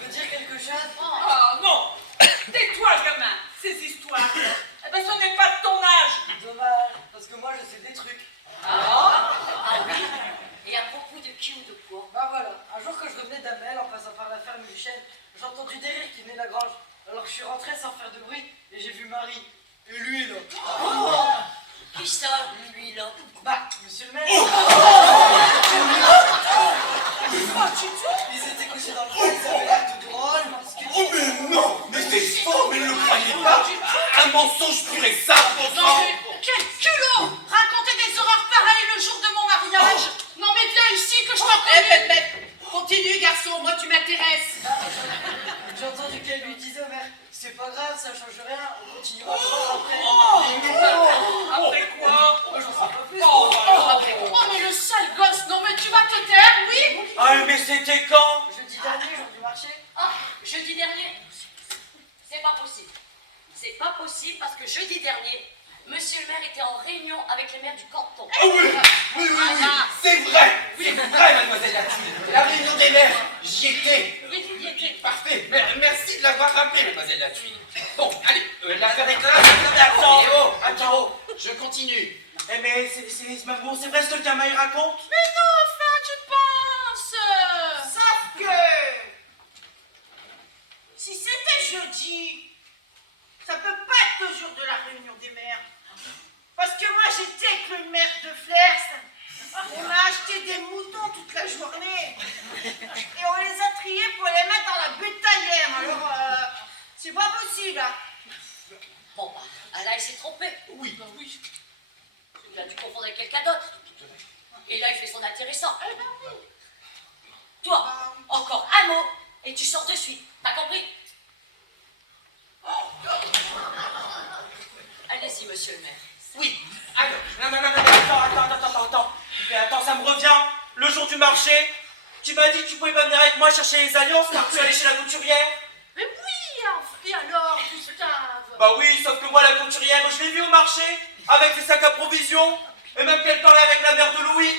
veux dire quelque chose? Ah non. Tais-toi, gamin. Ces histoires, eh ben, ce n'est pas de ton âge. Dommage, parce que moi je sais des trucs. Ah oui. Et à propos de qui ou de quoi? Bah voilà, un jour que je revenais d'Amel en passant par la ferme du chêne, j'ai entendu des rires qui venaient de la grange. Alors que je suis rentré sans faire de bruit Marie. Et lui, là. Qui ça, lui, là? Bah, monsieur le maire. Ils étaient couchés dans le coin, ils avaient l'air tout drôle. Oh mais non, mais c'est faux, mais ne le croyez pas. Un mensonge pur et simple, bon Non sang. mais quel culot! Raconter des horreurs pareilles le jour de mon mariage! Non mais viens ici que je t'en connais! Continue, garçon, moi tu m'intéresses. J'ai entendu qu'elle lui disait, mère, c'est pas grave, ça change rien, on continuera à voir après. Après quoi? Moi, j'en sais pas plus. Oh mais le sale gosse! Non mais tu vas te taire, oui? Ah, mais c'était quand? Jeudi dernier, jour du marché. Ah, jeudi dernier? C'est pas possible. C'est pas possible parce que jeudi dernier, monsieur le maire était en réunion avec les maires du canton. Ah oui, c'est vrai, mademoiselle Latuile. La réunion des maires, j'y étais. Oui, il y était. Parfait, merci de l'avoir rappelé, mademoiselle Latuile. Bon, allez, l'affaire est là. Attends, je continue. Eh mais c'est vrai ce que le gamin il raconte? Mais non, enfin, tu penses? Sauf que si c'était jeudi, ça peut pas être le jour de la réunion des maires. Parce que moi j'étais avec le maire de Flers. On a acheté des moutons toute la journée. Et on les a triés pour les mettre dans la bétaillère. Alors, c'est pas possible. Hein. Bon, bah, là, il s'est trompé. Oui. Il a dû confondre avec quelqu'un d'autre. Et là, il fait son intéressant. Eh ben oui. Toi, encore un mot, et tu sors de suite. T'as compris? Allez-y, monsieur le maire. Oui. Alors, non, attends. Mais attends, ça me revient. Le jour du marché, tu m'as dit que tu pouvais pas venir avec moi chercher les alliances car tu allais chez la couturière. Mais oui, et alors, Gustave? Bah oui, sauf que moi, la couturière, je l'ai vue au marché, avec ses sacs à provisions, et même qu'elle parlait avec la mère de Louis.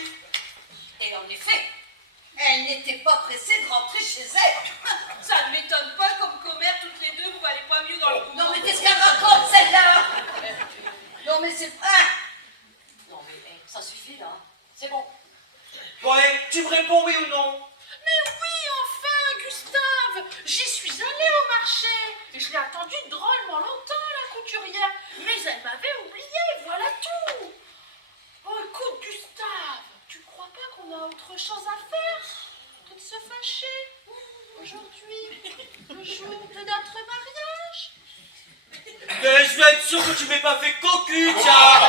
Et en effet, elle n'était pas pressée de rentrer chez elle. Ça ne m'étonne pas, comme commère, toutes les deux, vous valez pas mieux dans le coup. Non mais qu'est-ce qu'elle raconte celle-là? Non mais c'est pas... Non, mais ça suffit, là. C'est bon. Bon, et tu me réponds oui ou non? Mais oui, enfin, Gustave! J'y suis allée au marché et je l'ai attendue drôlement longtemps, la couturière. Mais elle m'avait oublié, voilà tout! Oh, écoute, Gustave, tu crois pas qu'on a autre chose à faire que de se fâcher aujourd'hui, le jour de notre mariage? Mais je vais être sûr que tu m'aies pas fait cocu, tiens!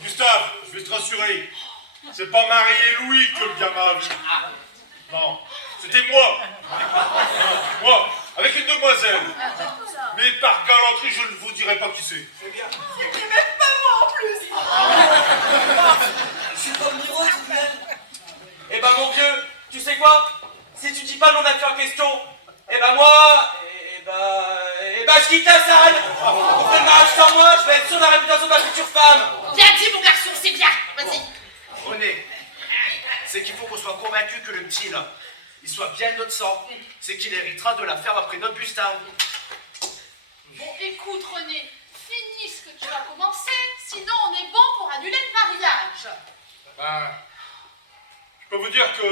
Gustave, je vais te rassurer. C'est pas Marie et Louis que le gamin a vu. Non, c'était moi. Moi, avec une demoiselle. Mais par galanterie, je ne vous dirai pas qui c'est. C'était même pas moi en plus. Je suis pas venu tout de même. Eh ben mon vieux, tu sais quoi? Si tu dis pas mon affaire en question, eh ben moi, je quitte la salle. Vous faites le mariage sans moi, je vais être sur la réputation de ma future femme. Bien dit, mon garçon, c'est bien. Vas-y. René, c'est qu'il faut qu'on soit convaincu que le petit là, il soit bien de notre sang. C'est qu'il héritera de la ferme après notre Gustave. Bon, écoute, René, finis ce que tu as commencé, sinon on est bon pour annuler le mariage. Ben, je peux vous dire que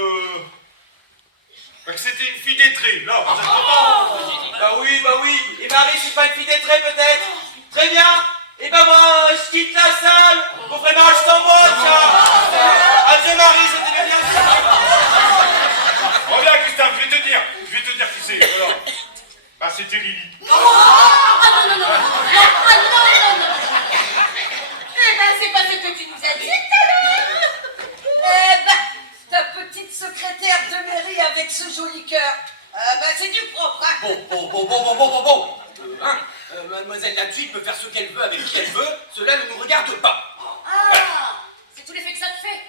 c'était une fille d'Étré, là, vous êtes content? Bah oui, et Marie, c'est pas une fille d'Étré peut-être? Très bien. Eh ben moi, je quitte la salle. Vous ferez mariage sans moi, tiens. Adieu Marie, c'était bien sûr. Reviens Gustave, je vais te dire qui c'est. Alors, bah c'était Lily. Non. Eh ben c'est pas ce que tu nous as dit tout à l'heure. Eh ben, ta petite secrétaire de mairie avec ce joli cœur. C'est du propre, hein. Bon. Mademoiselle Latuile peut faire ce qu'elle veut avec qui elle veut, cela ne nous regarde pas. Ah, c'est tout l'effet que ça te fait.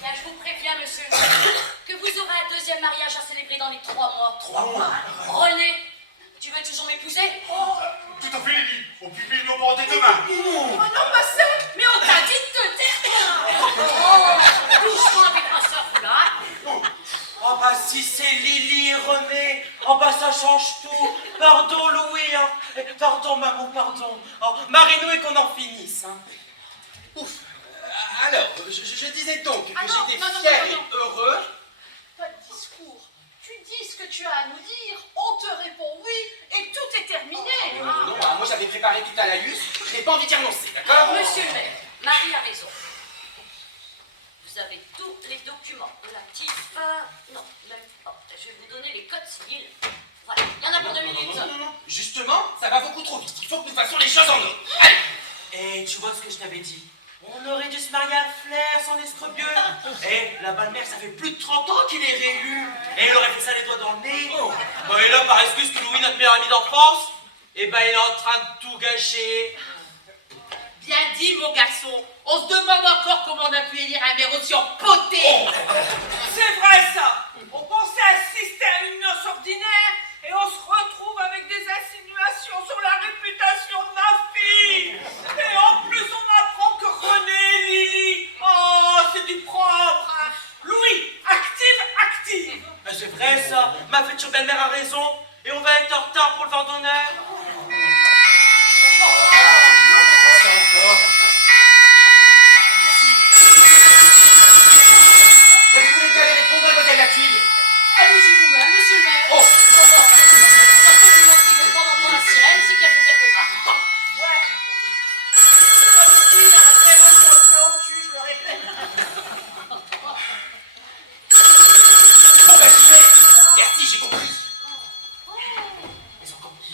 Bien, je vous préviens, monsieur, que vous aurez un deuxième mariage à célébrer dans les 3 mois. 3 mois. René, tu veux toujours m'épouser? Tout à fait Lily, au pupille nos bordées demain. Oh non, pas ça. Mais on t'a dit de te taire. Doucement avec ma soeur, là. Oh bah si c'est Lily et René, oh bah ça change tout. Pardon Louis, hein. Pardon maman, pardon. Oh, Marino et qu'on en finisse. Hein. Ouf. Alors, je disais donc que j'étais non, fier non. et heureux. Pas de discours. Tu dis ce que tu as à nous dire, on te répond oui, et tout est terminé. préparé tout à la luce, je n'ai pas envie d'y renoncer, d'accord? Monsieur le maire, Marie a raison. Vous avez tous les documents relatifs à... Non, même pas. Je vais vous donner les codes civils. Voilà, il y en a pour 2 minutes. Non. Justement, ça va beaucoup trop vite. Il faut que nous fassions les choses en ordre. Allez! Eh, tu vois ce que je t'avais dit? On aurait dû se marier à Flair, sans escrobieux. Eh, la belle-mère, ça fait plus de 30 ans qu'il est réélu. Et il aurait fait ça les doigts dans le nez. Bah, et là, par excuse que Louis, notre meilleur ami d'enfance, eh ben, il est en train de tout gâcher. Bien dit, mon garçon. On se demande encore comment on a pu élire un maire aussi empoté. C'est vrai ça. On pensait assister à une noce ordinaire et on se retrouve avec des insinuations sur la réputation de ma fille. Et en plus on apprend que René, Lily, oh c'est du propre. Hein. Louis, active. Ben, c'est vrai ça. Ma future belle-mère a raison. Et on va être en retard pour le vent d'honneur. Vous voulez bien aller répondre, mademoiselle la tuile? Allez-y vous-même, monsieur le maire. Oh. Ça fait du monde qui veut pas entendre la sirène, c'est qu'il y a plus quelque part. Ouais. Comme si il y a un très bon contrôle au cul, je le répète. Bon, bah, j'y vais. Merci, j'ai compris. Mais encore plus.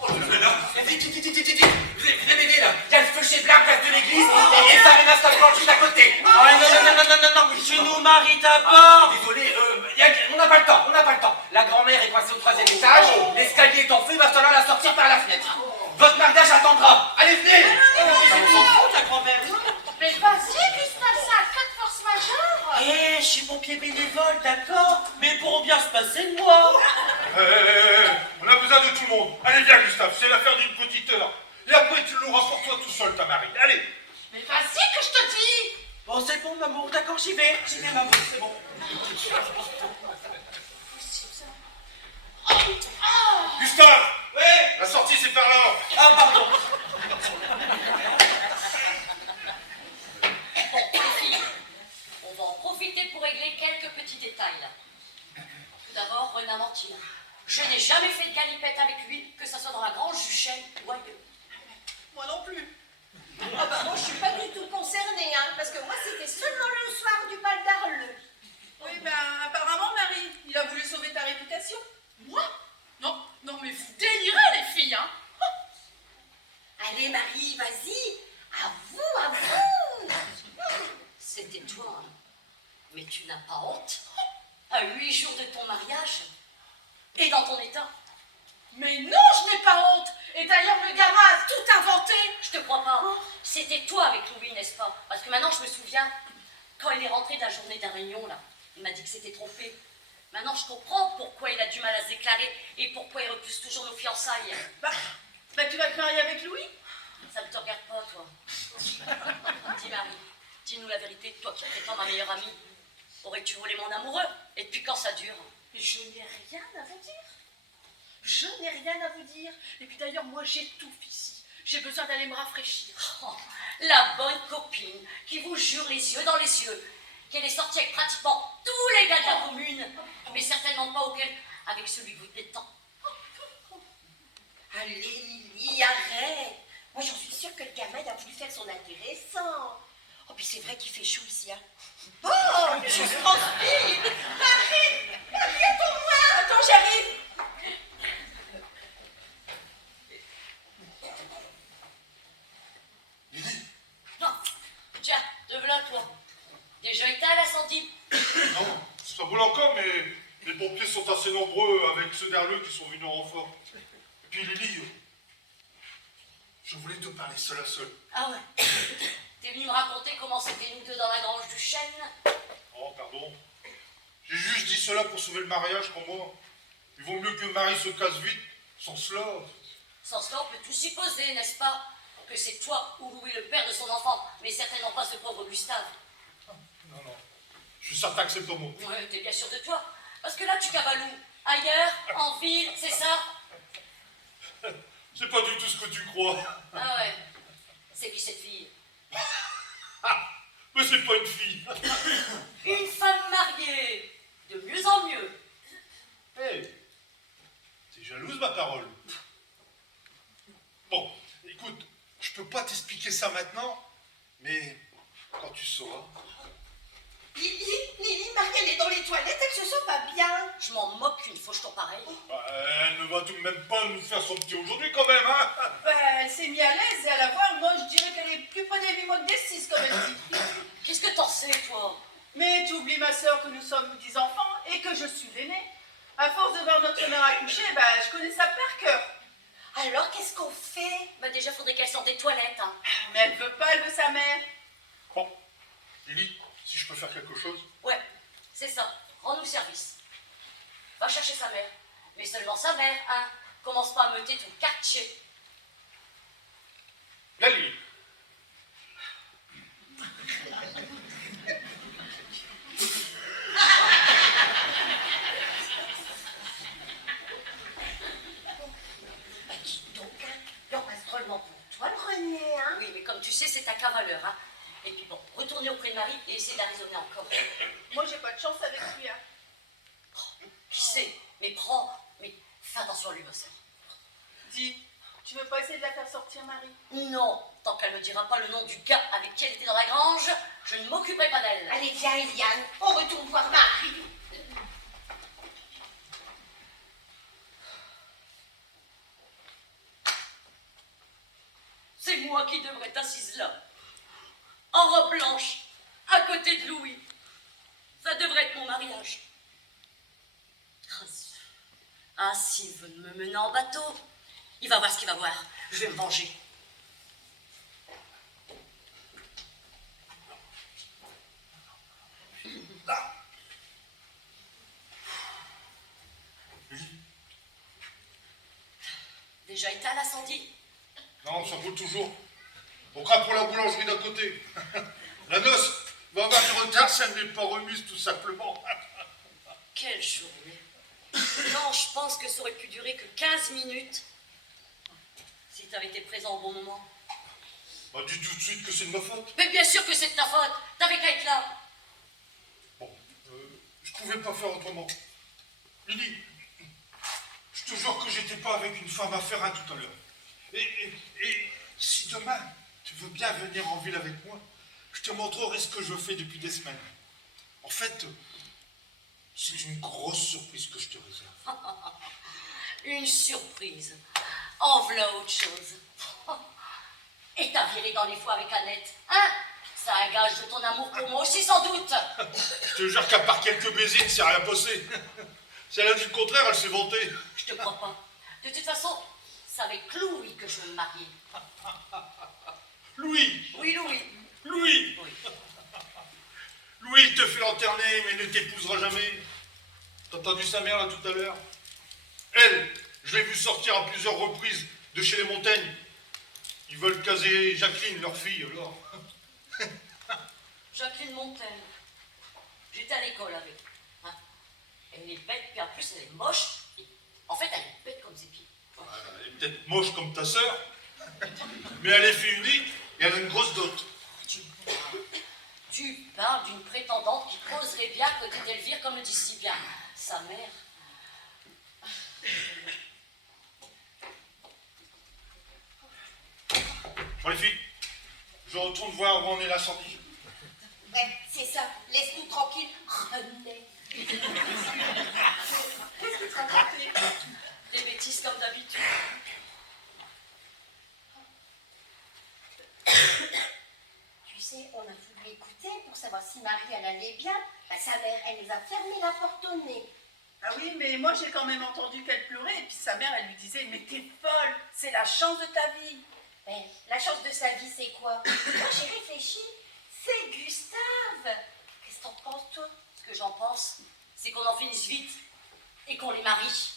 Oh là là. Vite. Venez m'aider là. Il y a le feu chez Blanc, place de l'église, et ça menace la planche juste à côté. Ah, non. Tu nous maries d'abord. Désolé, on n'a pas le temps. La grand-mère est coincée au 3e étage, l'escalier est en feu, il va falloir la sortir par la fenêtre. Votre mariage attendra. Allez, venez. On s'en fout, ta grand-mère. Mais vas-y, Gustave, ça a cas de force majeure. Eh, je suis pompier bénévole, d'accord? Mais pour bien se passer de moi. On a besoin de tout le monde. Allez, viens, Gustave, c'est l'affaire d'une petite heure. Et après, tu l'auras pour toi tout seul, ta Marie. Allez. Mais vas-y que je te dis. Bon, c'est bon, maman, d'accord, j'y vais, maman, c'est bon. Gustave. Oui. La sortie, c'est par là. Ah, pardon. Bon, les filles, on va en profiter pour régler quelques petits détails là. Tout d'abord, René a menti. Je n'ai jamais fait de galipette avec lui, que ce soit dans la grange du chêne ou ailleurs. Moi non plus. Ah bah moi je suis pas du tout concernée, hein, parce que moi c'était seulement le soir du bal d'Arles. Oui, ben apparemment, Marie, il a voulu sauver ta réputation. Moi? Non, mais vous délirez, les filles, hein? Allez Marie, vas-y, à vous. C'était toi, hein. Mais tu n'as pas honte? À 8 jours de ton mariage? Et dans ton état? Mais non, je n'ai pas honte. Et d'ailleurs, le gamin a tout inventé. Je te crois pas. C'était toi avec Louis, n'est-ce pas? Parce que maintenant, je me souviens, quand il est rentré de la journée d'un réunion, là, il m'a dit que c'était trop fait. Maintenant, je comprends pourquoi il a du mal à se déclarer et pourquoi il repousse toujours nos fiançailles. Bah, tu vas te marier avec Louis? Ça ne te regarde pas, toi. Dis, Marie, dis-nous la vérité, toi qui prétends ma meilleure amie. Aurais-tu volé mon amoureux? Et depuis quand ça dure? Je n'ai rien à vous dire. Je n'ai rien à vous dire. Et puis d'ailleurs, moi, j'ai tout ici. J'ai besoin d'aller me rafraîchir. Oh, la bonne copine qui vous jure les yeux dans les yeux qu'elle est sortie avec pratiquement tous les gars de la commune, mais certainement pas avec celui que vous tenez tant. Allez Lily, arrête. Moi j'en suis sûre que le gamin il a voulu faire son intéressant. Oh puis c'est vrai qu'il fait chaud ici, hein. Oh, je transpire. Marie, attends-moi. Attends, j'arrive. Non, tiens, te voilà toi. Déjà éteint l'incendie. Non, ça brûle encore, mais les pompiers sont assez nombreux avec ceux d'Arleux qui sont venus en renfort. Et puis Lily, je voulais te parler seul à seul. Ah ouais. T'es venu me raconter comment c'était nous deux dans la grange du chêne? Oh, pardon. J'ai juste dit cela pour sauver le mariage pour moi. Il vaut mieux que Marie se casse vite. Sans cela... Sans cela, on peut tout supposer, n'est-ce pas? Que c'est toi ou Louis le père de son enfant, mais certainement pas ce pauvre Gustave. Non. Je suis certain que c'est ton mot. Ouais, t'es bien sûr de toi. Parce que là, tu cabalous. Ailleurs, en ville, c'est ça? C'est pas du tout ce que tu crois. Ah ouais. C'est qui cette fille? Mais c'est pas une fille. Une femme mariée. De mieux en mieux. dans les toilettes, elle se sent pas bien. Je m'en moque une faucheton pareil. Bah, elle ne va tout de même pas nous faire son petit aujourd'hui quand même, hein. Elle s'est mise à l'aise et à la voir, moi je dirais qu'elle est plus près des 8 mois que des 6 comme elle dit. Qu'est-ce que t'en sais, toi? Mais tu oublies ma soeur que nous sommes 10 enfants et que je suis l'aînée. À force de voir notre mère accoucher, je connais ça par cœur. Alors, qu'est-ce qu'on fait? Bah déjà, faudrait qu'elle sorte des toilettes, hein. Mais elle veut pas, elle veut sa mère. Bon, Lily, si je peux faire quelque chose. Ouais, c'est ça. Rends-nous service. Va chercher sa mère. Mais seulement sa mère, hein. Commence pas à meuter ton quartier. Là, Lily. Il en reste drôlement pour toi, le René, hein? Oui, mais comme tu sais, c'est ta cavaleur, hein. Et puis bon, retournez auprès de Marie et essayez d'arraisonner encore. Moi j'ai pas de chance avec lui, hein. Qui sait? Mais fais attention à lui, ma soeur. Dis, tu veux pas essayer de la faire sortir, Marie? Non, tant qu'elle ne me dira pas le nom du gars avec qui elle était dans la grange, je ne m'occuperai pas d'elle. Allez, viens, Eliane, on retourne voir Marie. C'est moi qui devrais être assise là, en robe blanche, à côté de Louis. Ça devrait être mon mariage. Ah, s'il veut me mener en bateau, il va voir ce qu'il va voir. Je vais me venger. Déjà éteint l'incendie? Non, ça roule toujours. On craint pour la boulangerie d'à côté. La noce va avoir du retard si elle n'est pas remise, tout simplement. Quelle journée. Non, je pense que ça aurait pu durer que 15 minutes. Si tu avais été présent au bon moment. Bah, dis tout de suite que c'est de ma faute. Mais bien sûr que c'est de ta faute. T'avais qu'à être là. Bon, je pouvais pas faire autrement. Lily, je te jure que j'étais pas avec une femme à faire un tout à l'heure. Et si demain, tu veux bien venir en ville avec moi, je te montrerai ce que je fais depuis des semaines. En fait, c'est une grosse surprise que je te réserve. Une surprise. En voilà autre chose. Et t'as viré dans les foies avec Annette, hein? C'est un gage de ton amour pour moi aussi, sans doute. Je te jure qu'à part quelques baisers, il ne s'est rien passé. Si elle a dit le contraire, elle s'est vantée. Je te crois pas. De toute façon, c'est avec Louis que je veux me marier. Louis! Oui, Louis. Louis! Oui. Louis, il te fait lanterner, mais ne t'épousera jamais. T'as entendu sa mère, là, tout à l'heure? Elle, je l'ai vue sortir à plusieurs reprises de chez les Montagnes. Ils veulent caser Jacqueline, leur fille, alors. Jacqueline Montaigne. J'étais à l'école avec. Hein? Elle est bête, puis en plus, elle est moche. Et en fait, elle est bête comme ses pieds. Elle est peut-être moche comme ta sœur, mais elle est fille unique et elle a une grosse dot. Tu parles d'une prétendante qui poserait bien à côté d'Elvire, comme le dit si bien sa mère. Bon, les filles, je retourne voir où en est l'incendie. Ouais, c'est ça, laisse-nous tranquille, René. Qu'est-ce que tu racontes? Des bêtises comme d'habitude. Tu sais, on a voulu écouter pour savoir si Marie, elle allait bien. Sa mère, elle nous a fermé la porte au nez. Ah oui, mais moi j'ai quand même entendu qu'elle pleurait et puis sa mère elle lui disait mais t'es folle, c'est la chance de ta vie. Ben, la chance de sa vie, c'est quoi? Moi, j'ai réfléchi. C'est Gustave. Qu'est-ce que t'en penses, toi? Ce que j'en pense, c'est qu'on en finisse vite et qu'on les marie.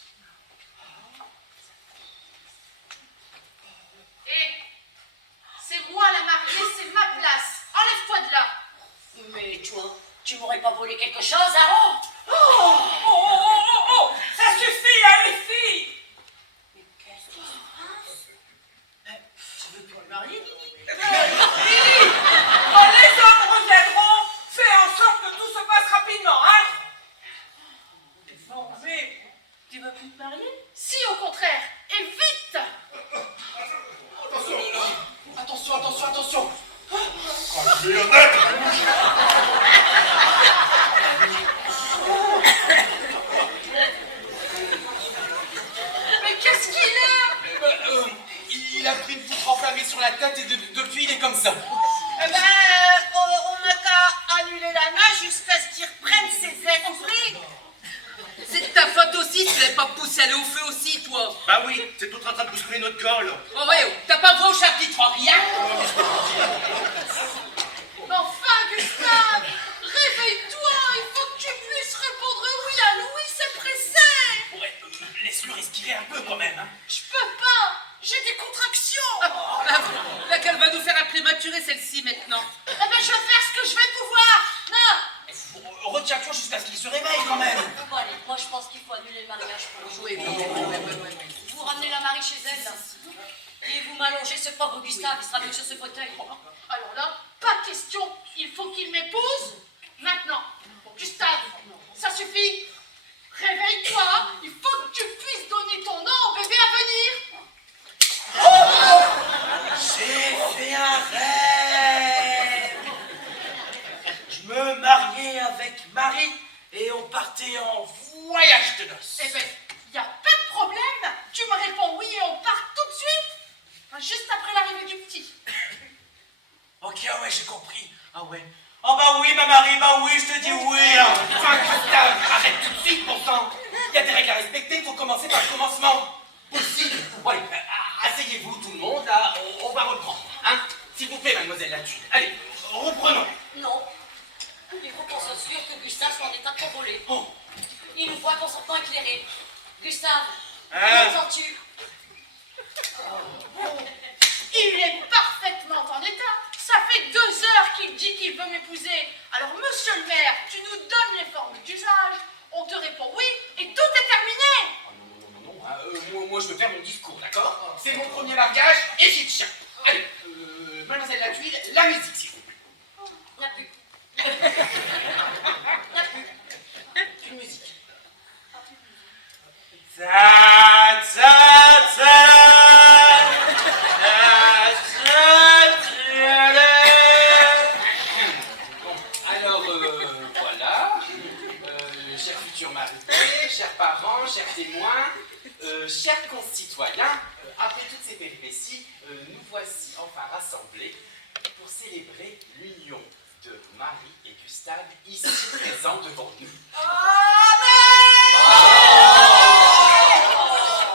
Hé, c'est moi la mariée, c'est ma place. Enlève-toi de là. Mais toi, tu m'aurais pas volé quelque chose, hein? Oh, ça suffit, hein, les filles. Mais qu'est-ce qui se passe? Tu veux plus me marier, Nini? Lily, quand les hommes reviendront, fais en sorte que tout se passe rapidement, hein? Bon, mais tu veux plus te marier? Si, au contraire, et vite. Attention, attention, attention! Ah, je vais y en être. poussé aller au feu aussi, toi. Bah oui, c'est tout en train de bousculer notre gueule. Oh ouais, oh, t'as pas voix au chapitre, rien. Mais enfin, Gustave, réveille-toi, il faut que tu puisses répondre oui à Louis, c'est pressé. Ouais, laisse-le respirer un peu quand même. Hein. Je peux pas, j'ai des contractions. Là qu'elle va nous faire un prématuré, celle-ci, maintenant. Eh ben, je vais faire ce que je vais pouvoir. Non. Retiens-toi jusqu'à ce qu'il se réveille quand même. Bon, allez, moi je pense qu'il faut annuler le mariage pour jouer. Ouais. Vous ramenez la Marie chez elle, là. Et vous m'allongez ce pauvre Gustave, il sera mieux sur ce fauteuil. Alors là, pas question, il faut qu'il m'épouse maintenant. Gustave, ça suffit. Réveille-toi, il faut que tu puisses donner ton nom au bébé à venir. J'ai fait un rêve. Je me mariais avec Marie et on partait en voyage de noces. Eh ben, y a pas de problème. Tu me réponds oui et on part tout de suite. Enfin, juste après l'arrivée du petit. Ok, ah ouais, j'ai compris. Ah ouais. Oh bah oui, ma Marie, bah oui, je te dis oui. Enfin, Gustave, arrête tout de suite, bon sang. Il y a des règles à respecter, il faut commencer par le commencement. Aussi. Bon, allez, asseyez-vous tout le monde, là, on va reprendre. Hein. S'il vous plaît, mademoiselle Latude. Allez, reprenons. Non. Il faut qu'on soit sûr que Gustave soit en état de contrôler. Oh. Il nous faut un consentement éclairé. Gustave, Hein? m'entends-tu? Il est parfaitement en état. Ça fait 2 heures qu'il dit qu'il veut m'épouser. Alors, monsieur le maire, tu nous donnes les formes d'usage, on te répond oui et tout est terminé. Non, hein, moi je veux faire mon discours, d'accord? C'est mon premier mariage et j'y tiens. Allez, mademoiselle Latude, la musique, s'il vous plaît. Il n'y a plus. Il n'y a plus. Plus de musique. Ta ta ta. Alors, voilà. Chers futurs mariés, chers parents, chers témoins, chers concitoyens, après toutes ces péripéties, nous voici enfin rassemblés pour célébrer l'union de Marie et Gustave ici présents devant nous.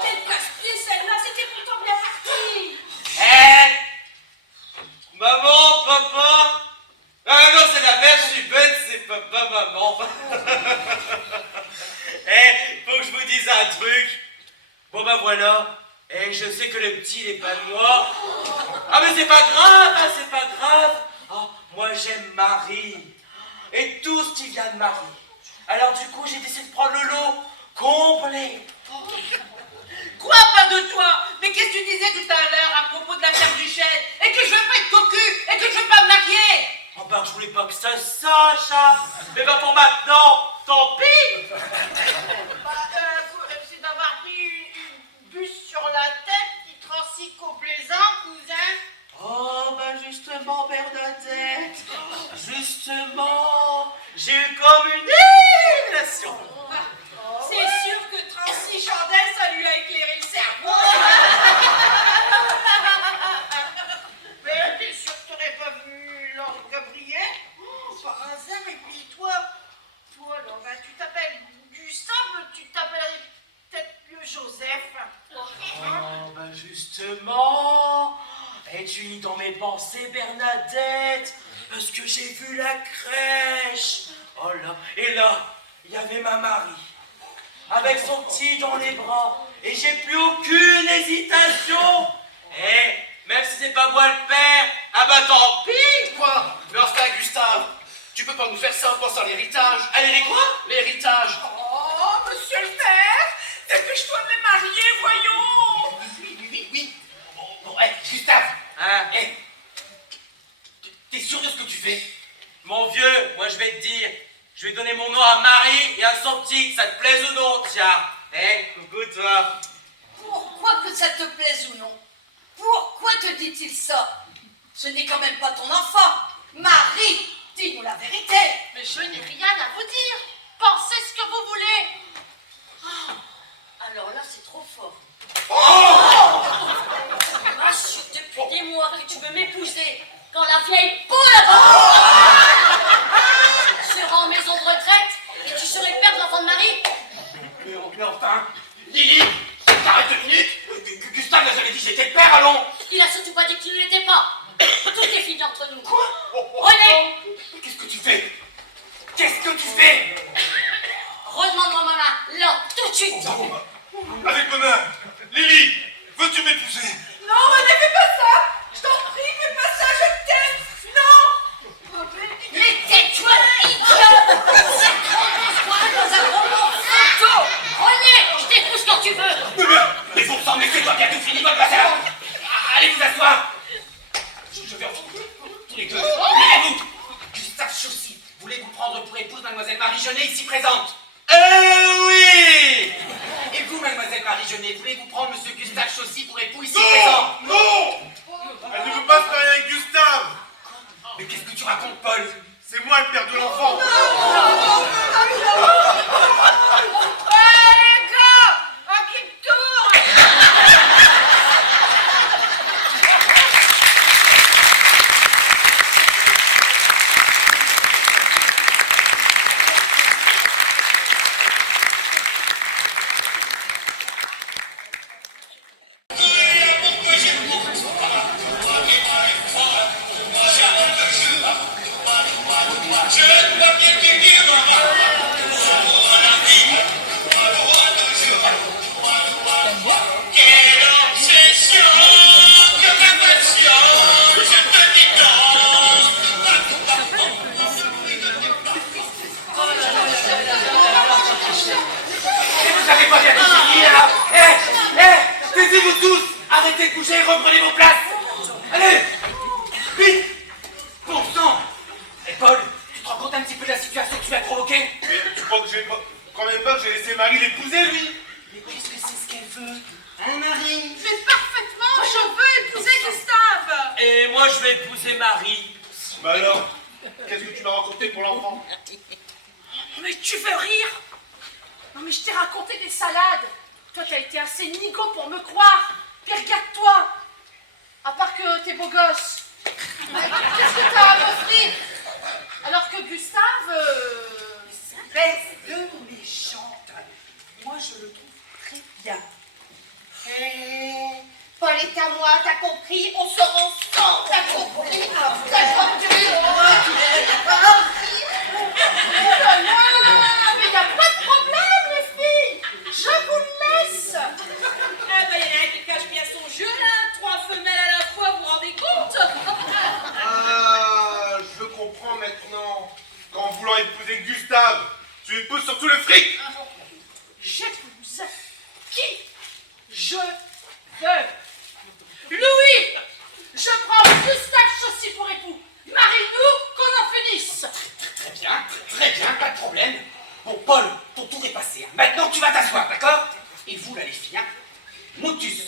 Quelle casse-pied celle-là, c'était pourtant bien parti. Maman, papa. Ah non, c'est la mère, je suis bête, c'est papa, maman. Faut que je vous dise un truc. Bon bah voilà. Je sais que le petit n'est pas de moi. Ah mais c'est pas grave, hein, c'est pas grave. Oh, moi j'aime Marie. Et tout ce qui vient de Marie. Alors du coup, j'ai décidé de prendre le lot complet. Quoi, pas de toi? Mais qu'est-ce que tu disais tout à l'heure à propos de la ferme du chêne? Et que je veux pas être cocu? Et que je veux pas me marier? Oh bah je voulais pas que ça se sache, hein. Mais bah pour maintenant, tant pis. C'est d'avoir pris une bûche sur la tête qui transite complaisant, cousin. Oh bah justement, Bernadette. Justement, j'ai eu comme une illumination. C'est sûr que 36 chandelles, ça lui a éclairé le cerveau. Mais t'es sûr que t'aurais pas vu Lord Gabriel? Par hasard, et puis toi, alors, bah, tu t'appelles Gustave, tu t'appelles peut-être le Joseph. Oh bah justement. Es-tu ni dans mes pensées, Bernadette? Parce que j'ai vu la crèche. Oh là, et là, il y avait ma Marie. Avec son petit dans les bras. Et j'ai plus aucune hésitation. Même si c'est pas moi le père, ah bah tant pis. Quoi? Mais enfin, Gustave, tu peux pas nous faire ça en pensant à l'héritage. Allez, quoi? L'héritage. Oh, monsieur le maire, dépêche-toi de les marier, voyons. Oui. Bon, Gustave. Hein? T'es sûr de ce que tu fais? Mon vieux, moi je vais te dire, je vais donner mon nom à Marie et à son petit, que ça te plaise ou non, tiens. Coucou toi. Pourquoi que ça te plaise ou non? Pourquoi te dit-il ça? Ce n'est quand même pas ton enfant. Marie, dis-nous la vérité. Mais je n'ai rien à vous dire. Pensez ce que vous voulez. Alors là, c'est trop fort. Oh! Tu m'assures depuis des mois que tu veux m'épouser quand la vieille poule sera en maison de retraite et tu serais père de l'enfant de Marie. Mais enfin, Lily, t'arrêtes 2 minutes. Gustave n'a jamais dit que j'étais le père, allons. Il a surtout pas dit qu'il ne l'était pas. Tout est fini entre nous. Quoi? René! Qu'est-ce que tu fais? Qu'est-ce que tu fais? Redemande-moi ma main, là, tout de suite. Avec bonheur. Lily, veux-tu m'épouser? Non, René, fais pas ça. Je t'en prie, fais pas ça, je t'aime. Non. Mais tais-toi, idiot! C'est trop bon soir dans un roman photo! René, je t'épouse quand tu veux! Mais pour sang, mais c'est pas bientôt fini votre bazar. Allez vous asseoir. Je vais en finir. Tous les deux. Levez-vous. Gustave Chaussy, voulez-vous prendre pour épouse mademoiselle Marie Jeunet ici présente? Oui. Et vous, mademoiselle Marie Jeunet, voulez-vous prendre monsieur Gustave Chaussy pour époux ici présent? Non. Elle ne veut pas se marier avec Gustave. Mais qu'est-ce que tu racontes, Paul? C'est moi le père de l'enfant. Allez, gars, à qui tourne? Vous savez pas bientôt fini là? Taisez-vous tous! Arrêtez de bouger et reprenez vos places! Allez! Vite! Bon sang! Et Paul, tu te rends compte un petit peu de la situation que tu as provoquée? Mais tu crois que j'ai pas... quand même pas que j'ai laissé Marie l'épouser, lui? Mais qu'est-ce que c'est ce qu'elle veut? Hein, Marie? Mais parfaitement, je veux épouser Gustave. Et moi, je vais épouser Marie. Bah alors, qu'est-ce que tu m'as raconté pour l'enfant? Mais tu veux rire? Non mais je t'ai raconté des salades. Toi t'as été assez nigo pour me croire. Puis regarde-toi. À part que t'es beau gosse. Qu'est-ce que t'as à m'offrir? Alors que Gustave... Espèce de méchante. Moi, je le trouve très bien. Paul est à moi, t'as compris? On sort ensemble, t'as compris? T'as compris? Mais y a pas de problème les filles. Je vous le laisse. Ah bah, il y en a un qui cache bien son jeu, là. 3 femelles à la fois, vous vous rendez compte? Ah, je comprends maintenant. Qu'en voulant épouser Gustave, tu épouses surtout le fric. J'épouse qui je veux. Louis, je prends Gustave Chaussy pour époux. Marie-nous, qu'on en finisse. Très bien, pas de problème. Bon, Paul, ton tour est passé. Hein. Maintenant, tu vas t'asseoir, d'accord? Et vous, là, les filles, hein? Motus.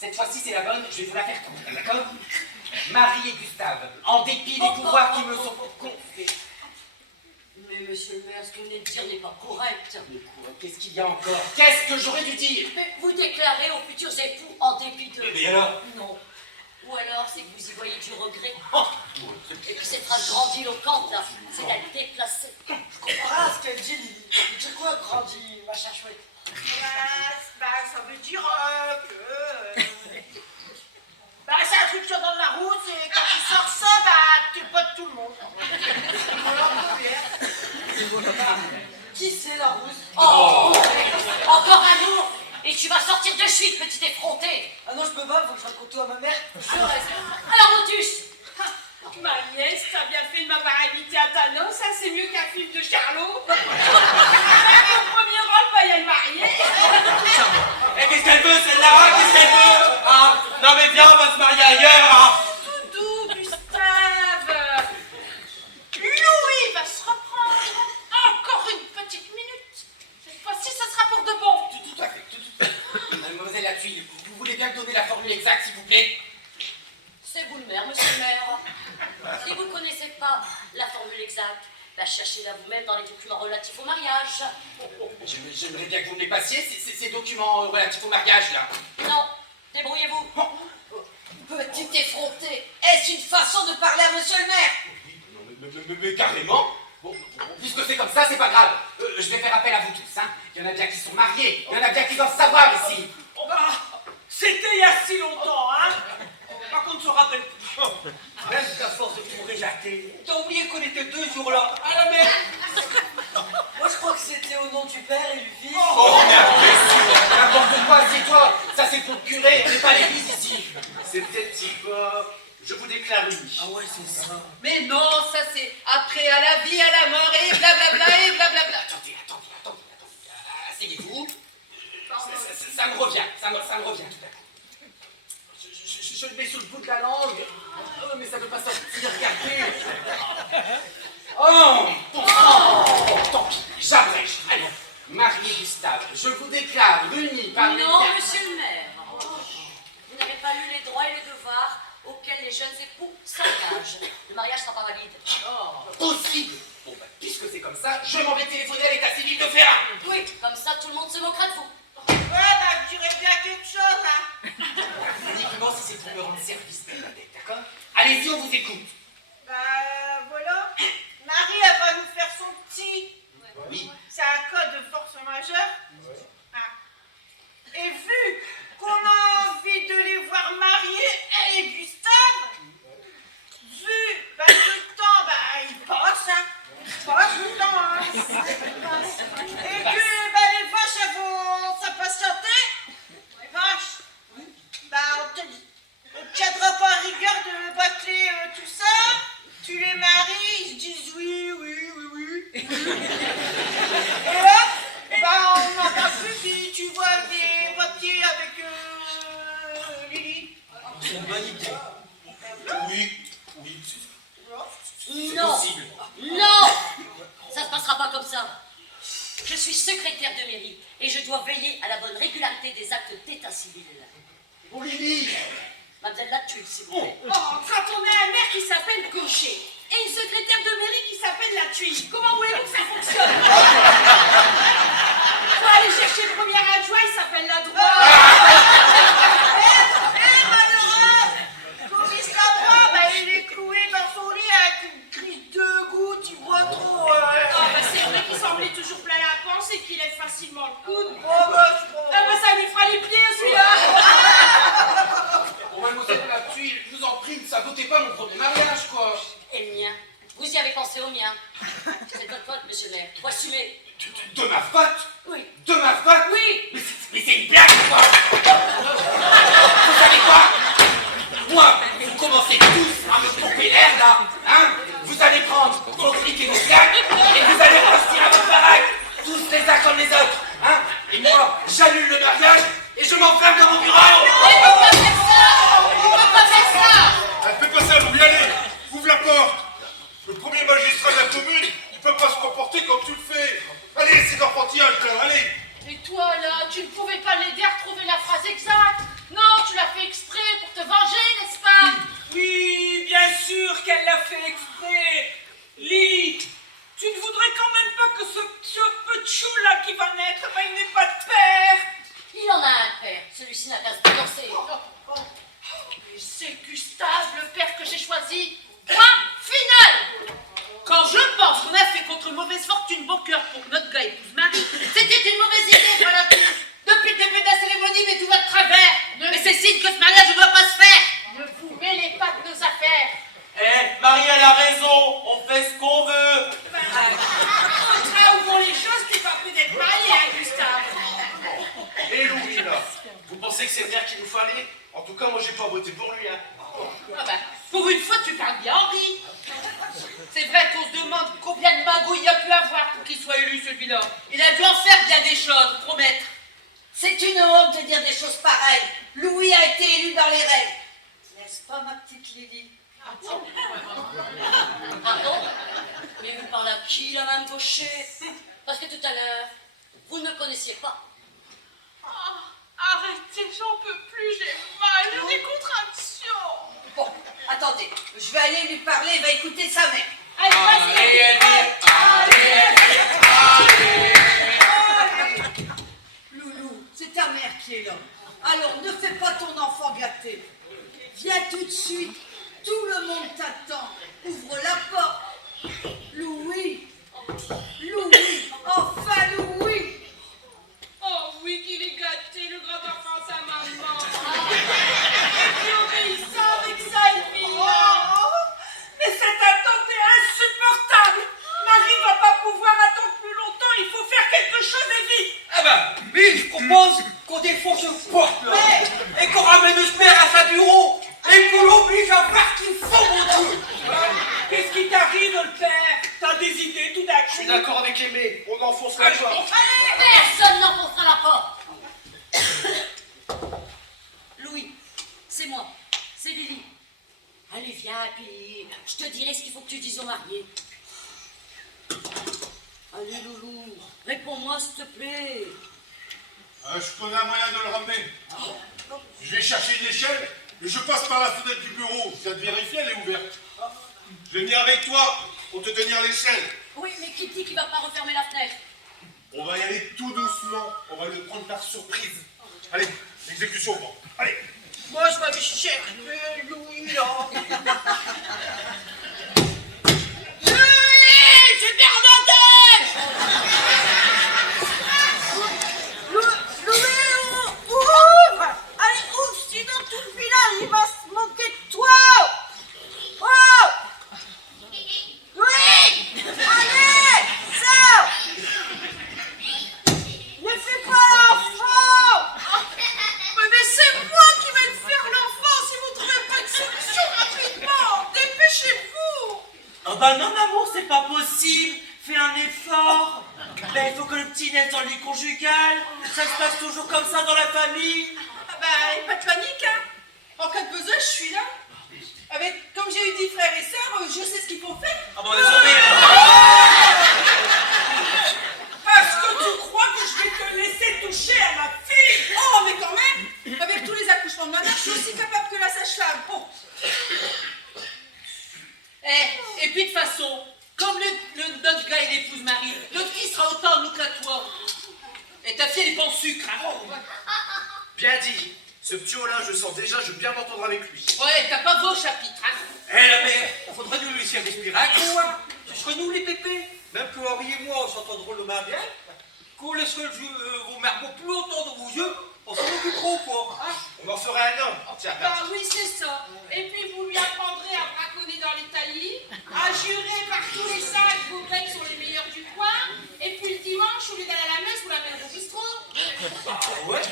Cette fois-ci, c'est la bonne, je vais vous la faire courte, d'accord? Marie et Gustave, en dépit des pouvoirs qui me sont confiés. Mais monsieur le maire, ce que vous venez de dire n'est pas correct. Mais quoi? Qu'est-ce qu'il y a encore? Qu'est-ce que j'aurais dû dire? Mais vous déclarez aux futurs époux en dépit de... Mais alors? Non. Ou alors c'est que vous y voyez du regret. Oh. Et puis cette phrase grandiloquente, là, c'est la déplacer. Je comprends pas ce qu'elle dit, Lily. Elle dit quoi, grandi, machin chouette? Ça veut dire que... c'est un truc que tu as dans la route et quand tu sors ça, t'es pas de tout le monde. Qui c'est la rousse? Oh, encore un mot et tu vas sortir de suite, petit effronté. Ah non, je peux pas, faut que je raconte tout à ma mère. Alors, Motus, Ma nièce, t'as bien fait de m'avoir invité à ta noce, ça c'est mieux qu'un film de Charlot. Au premier rôle, va y aller marier. Et qu'est-ce qu'elle veut, celle-là? Qu'est-ce qu'elle veut? Ah, non mais viens, on va se marier ailleurs, hein. Tout doux, Gustave. Louis va se reprendre. Encore une petite minute. Cette fois-ci, ce sera pour de bon. Tout à fait, tout à fait. Mademoiselle Latuile, vous voulez bien me donner la formule exacte, s'il vous plaît? c'est vous le maire, monsieur le maire. Si vous ne connaissez pas la formule exacte, cherchez-la vous-même dans les documents relatifs au mariage. J'aimerais bien que vous me les passiez, ces documents relatifs au mariage, là. Non, débrouillez-vous. Petit effronté, est-ce une façon de parler à monsieur le maire? Mais carrément, Bon, puisque c'est comme ça, c'est pas grave. Je vais faire appel à vous tous, hein. Il y en a bien qui sont mariés, il y en a bien qui doivent savoir ici. Bah, c'était il y a si longtemps, hein. Par contre, je me rappelle plus. Même qu'à force de tout réjacter, t'as oublié qu'on était 2 jours là, à la mer. Moi, je crois que c'était au nom du père et du fils. Oh, merde, n'importe quoi, c'est toi. Ça, c'est pour le curé, on n'est pas à l'église ici. C'est peut-être si pas. Je vous déclare unis. Ah ouais, c'est ça. Mais non, ça c'est après à la vie, à la mort, et blablabla, et blablabla. Attendez. Asseyez-vous. Ça me revient, ça me revient tout à coup. Je le mets sur le bout de la langue. Oh, mais ça ne peut pas sortir, regardez. Oh, tant pis, j'abrège. Allons, Marie et Gustave, je vous déclare unis par les Non, liens. monsieur le maire. Vous n'avez pas lu les droits et les devoirs auxquels les jeunes époux s'engagent. Le mariage sera pas valide. Possible. Bon, bah, puisque c'est comme ça, je m'en vais téléphoner à l'état civil de faire un. Oui, comme ça tout le monde se moquera de vous. Ouais, bah, je dirais bien quelque chose, hein. Uniquement si c'est pour me rendre service, d'accord? Allez-y, on vous écoute. Bah, voilà. Marie, elle va nous faire son petit. Oui. C'est un code de force majeure. Ah. Et vu qu'on a envie de les voir mariés, elle et Gustave, vu bah, que le temps, bah, il passe, hein. Il passe le temps, hein. Et que bah, les vaches, elles vont s'impatienter. Les vaches, bah, on ne tiendra pas à rigueur de bâcler tout ça. Tu les maries, ils se disent oui. Et hop, bah, on n'en parle plus, puis tu vois des papiers avec Lily. C'est une bonne idée. Oui, Non, possible. non, ça se passera pas comme ça. Je suis secrétaire de mairie et je dois veiller à la bonne régularité des actes d'état civil. Bon, Lily. Mademoiselle Latulle, s'il vous plaît. Oh, quand on a un maire qui s'appelle Gaucher et une secrétaire de mairie qui s'appelle la Tuile, comment voulez-vous que ça fonctionne? Faut aller chercher le premier adjoint, il s'appelle la droite. Malheureux, comme il se la prend, bah, il est cloué dans son lit avec une crise de goutte, il voit trop. Ah, bah, c'est vrai qu'il semblait toujours plein la panse et qu'il lève facilement le coude. Oh, bah, je Ah, bah, ça lui fera les pieds, celui-là. Bon, mademoiselle Latuile, je vous en prie, ne sabotez pas mon premier mariage, quoi. Et le mien. Vous y avez pensé au mien. C'est votre faute, monsieur le maire. Faut assumer. De ma faute? Oui. De ma faute? Oui. Mais c'est une blague, quoi. Vous savez quoi? Moi, vous commencez tous à me pomper l'air, là, hein? Vous allez prendre vos clics et vos claques, et vous allez repartir à votre baraque, tous les uns comme les autres, hein? Et moi, j'annule le mariage, et je m'enferme dans mon bureau. On peut pas faire ça. On peut pas faire ça. Fais pas ça, Louis, allez, ouvre la porte. Le premier magistrat de la commune, il peut pas se comporter comme tu le fais. Allez, c'est d'enfantillage, là, allez. Et toi là, tu ne pouvais pas l'aider à retrouver la phrase exacte. Non, tu l'as fait exprès pour te venger, n'est-ce pas? Oui, bien sûr qu'elle l'a fait exprès. Lily, tu ne voudrais quand même pas que ce petit chou-là qui va naître, ben, il n'ait pas de père. Il en a un père. Celui-ci n'a qu'à se divorcer. Et c'est Gustave, le père que j'ai choisi. Point final. Quand je pense qu'on a fait contre mauvaise fortune bon cœur pour que notre gars épouse Marie, c'était une mauvaise idée, voilà tout. Depuis le début de la cérémonie, mais tout va de travers. Mais c'est signe que ce mariage ne doit pas se faire. Ne vous mêlez pas de nos affaires. Eh, Marie, elle a raison, on fait ce qu'on veut. Là où vont les choses, tu vas peut-être marier, hein, Gustave. Et Louis, là, vous pensez que c'est le maire qu'il nous fallait? En tout cas, moi, j'ai pas voté pour lui, hein. Ah bah, pour une fois, tu parles bien, Henri. C'est vrai qu'on se demande combien de magouilles il a pu avoir pour qu'il soit élu, celui-là. Il a dû en faire bien des choses, promettre. C'est une honte de dire des choses pareilles. Louis a été élu dans les règles. N'est-ce pas, ma petite Lily? Pardon? Mais vous parlez à qui, la même Gaucher? Parce que tout à l'heure, vous ne me connaissiez pas. Arrêtez, j'en peux plus, j'ai mal, j'ai des contractions. Bon, attendez, je vais aller lui parler, il va écouter sa mère. Allez, vas-y. Allez. Loulou, c'est ta mère qui est là. Alors, ne fais pas ton enfant gâté. Viens tout de suite, tout le monde t'attend. Ouvre la porte. Louis, quelque chose et vite. Ah bah, oui, je propose qu'on défonce ce porte là, et qu'on ramène le père à sa bureau, et qu'on l'oblige à faire ce qu'il faut, mon Dieu. Qu'est-ce qui t'arrive, le père? T'as des idées tout d'un coup? Je suis d'accord avec Aimé, on enfonce la porte. Personne n'enfoncera la porte. Louis, c'est moi, c'est Lily. Allez, viens, puis je te dirai ce qu'il faut que tu dises aux mariés. Allez, loulou, réponds-moi, s'il te plaît. Je connais un moyen de le ramener. Je vais chercher une échelle et je passe par la fenêtre du bureau. Ça te vérifie, elle est ouverte. Je vais venir avec toi pour te tenir l'échelle. Oui, mais qui dit qu'il va pas refermer la fenêtre? On va y aller tout doucement. On va le prendre par surprise. Allez, l'exécution, bon. Allez. Moi, je vais aller chercher Louis, là. J'ai perdu! Louis, ouvre! Allez, ouvre, sinon tout le village, il va se moquer de toi! Oh! Louis! Allez! Sors! Ne fais pas l'enfant! Mais c'est moi qui vais le faire, l'enfant, si vous trouvez pas de solution rapidement! Dépêchez-vous! Oh bah non, maman, c'est pas possible. Fais un effort. Ben, il faut que le petit naisse dans le lit conjugal. Ça se passe toujours comme ça dans la famille. Ah bah, pas de panique, hein. En cas de besoin, je suis là. Comme j'ai eu 10 frères et sœurs, je sais ce qu'il faut faire. Ah bon, désolé. Est-ce que tu crois que je vais te laisser toucher à ma fille? Oh, mais quand même, avec tous les accouchements de ma mère, je suis aussi capable que la sage-femme. Oh. Et puis de toute façon, comme notre gars il épouse Marie, notre fille sera autant nous qu'à toi. Et ta fille elle est pas en sucre, hein. Bien dit. Ce petit Olin, je sens déjà, je veux bien m'entendre avec lui. Ouais, t'as pas beau chapitre, hein. Eh la mère, faudrait nous laisser respirer un coup, hein. Ce serait nous les pépés. Même que Henri et moi, on s'entend drôlement bien. Qu'on laisserait vos mères plus longtemps dans vos yeux, on s'en occupera quoi. Hein. On en ferait un homme. Tiens, Bah oui, c'est ça. Et puis vous lui apprendrez à braconner dans les taillis, à jurer par tous les saints que vos grecs sont les meilleurs du coin, et puis le dimanche, au lieu d'aller à la messe, vous la mènerez au bistrot. Ah ouais.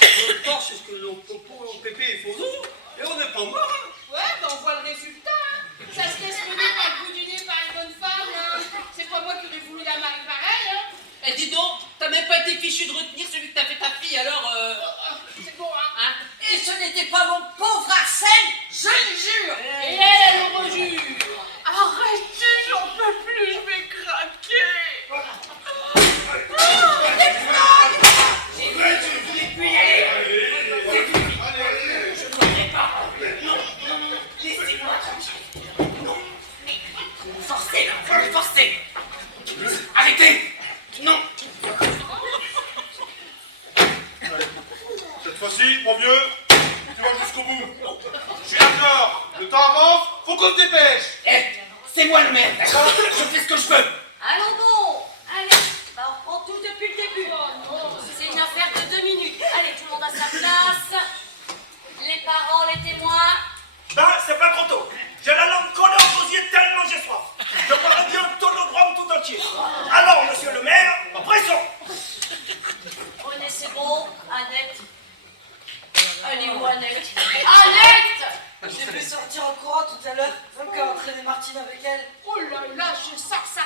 En même temps, c'est ce que nos popos, nos pépés font nous. Et on n'est pas mort, hein. Ouais, bah on voit le résultat. Hein. Ça se laisse mener par le bout du nez par une bonne femme. Hein. C'est pas moi qui aurais voulu la marier pareil. Hein. Eh dis donc, t'as même pas été fichu de retenir celui que t'as fait ta fille, alors C'est bon, hein. Et ce n'était pas mon pauvre Arsène, je le jure. Et elle le rejure. Arrêtez, j'en peux plus, je vais craquer. Forcez. Arrêtez. Non. Cette fois-ci, mon vieux, tu vas jusqu'au bout. Je suis d'accord. Le temps avance, faut qu'on se dépêche. Eh, c'est moi le maire, d'accord? Je fais ce que je veux. Allons bon. Allez, bah on reprend tout depuis le début. C'est une affaire de 2 minutes. Allez, tout le monde à sa place. Les parents, les témoins. Ben, c'est pas trop tôt. J'ai la langue collée au gosier tellement j'ai soif. Je parle bien le tonogramme tout entier. Alors, monsieur le maire, pressons. Prenez, c'est bon. Annette. Allez où, Annette? Annette! Je l'ai fait sortir en courant tout à l'heure, même qu'elle a entraîné Martine avec elle. Oh là là, je sens ça.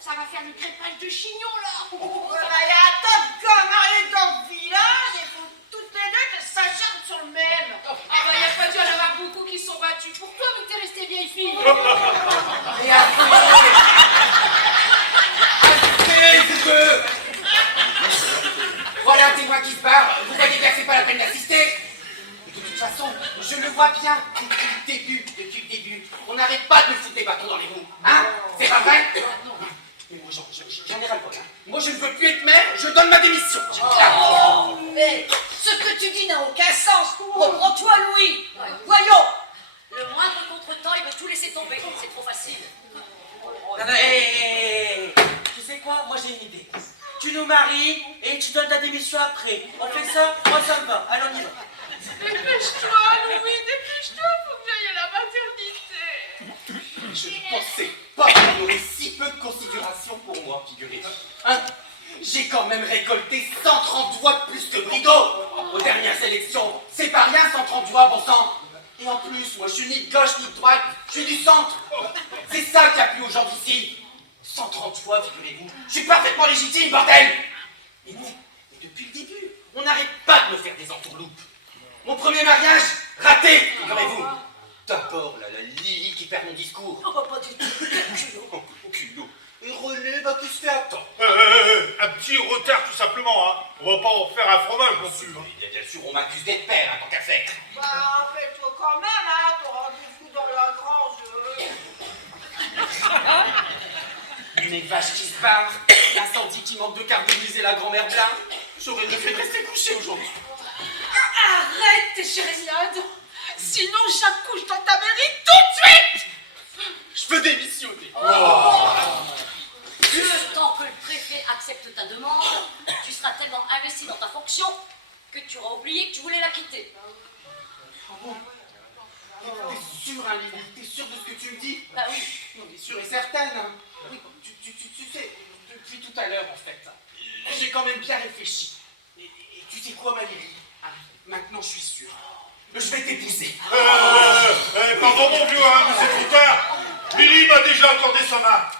Ça va faire le crépage de chignon, là. Il y a un tas de conneries dans le village, il faut toutes les deux qu'elles s'acharnent sur le même. Ah bah, y a pas dû en avoir beaucoup qui sont battus pour toi, mais t'es restée vieille fille. Et après, vous deux. Voilà un témoin qui se barre. Vous voyez bien que c'est pas la peine d'assister. De toute façon, je le vois bien depuis le début. On n'arrête pas de me foutre des bâtons dans les roues. Hein? C'est pas vrai? Mais moi, j'en ai ras-le-bol. Hein. Moi, je ne veux plus être maire, je donne ma démission. Mais ce que tu dis n'a aucun sens. Reprends-toi, Louis. Voyons. Le moindre contretemps, il veut tout laisser tomber. C'est trop facile. Non, non, tu sais quoi? Moi, j'ai une idée. Tu nous maries et tu donnes ta démission après. On fait ça? Moi, ça me va. Allez, on y va. Dépêche-toi, Louis, dépêche-toi, faut que j'aille à la maternité. Je ne pensais pas qu'on aurait si peu de considération pour moi, figurez-vous. Hein? J'ai quand même récolté 130 voix de plus que Brigaut aux dernières élections. C'est pas rien, 130 voix, bon sang. Et en plus, moi, je suis ni de gauche ni de droite, je suis du centre. C'est ça qui a plu aux gens d'ici. 130 voix, figurez-vous. Je suis parfaitement légitime, bordel. Et depuis le début, on n'arrête pas de me faire des entourloupes. Mon premier mariage, raté, figurez-vous. D'abord, la Lily qui perd mon discours. Oh, pas du tout. Oh, culot. Et René, bah, qui se fait attendre. Un petit retard tout simplement, hein. On va pas en faire un fromage non plus. Hein. Bien sûr, on m'accuse d'être père, hein, tant qu'à faire. Bah, fais-toi quand même, hein, ton rendez-vous dans la grange. Une vache qui se barre, l'incendie qui manque de carboniser la grand-mère Blin. J'aurais mieux fait de rester couché aujourd'hui. Arrête tes chérisades, sinon j'accouche dans ta mairie tout de suite. Je veux démissionner. Le temps que le préfet accepte ta demande, tu seras tellement investi dans ta fonction que tu auras oublié que tu voulais la quitter. Ah bon? T'es sûr, hein, Lily? T'es sûr de ce que tu me dis? Bah oui. Non, mais sûre et certaine, hein. Oui, tu sais, depuis tout à l'heure, en fait, j'ai quand même bien réfléchi. Et tu sais quoi, ma Lily? Ah, maintenant, je suis sûr. Je vais t'épouser. Pardon mon vieux, hein, mais c'est trop tard. Lily m'a déjà accordé sa main.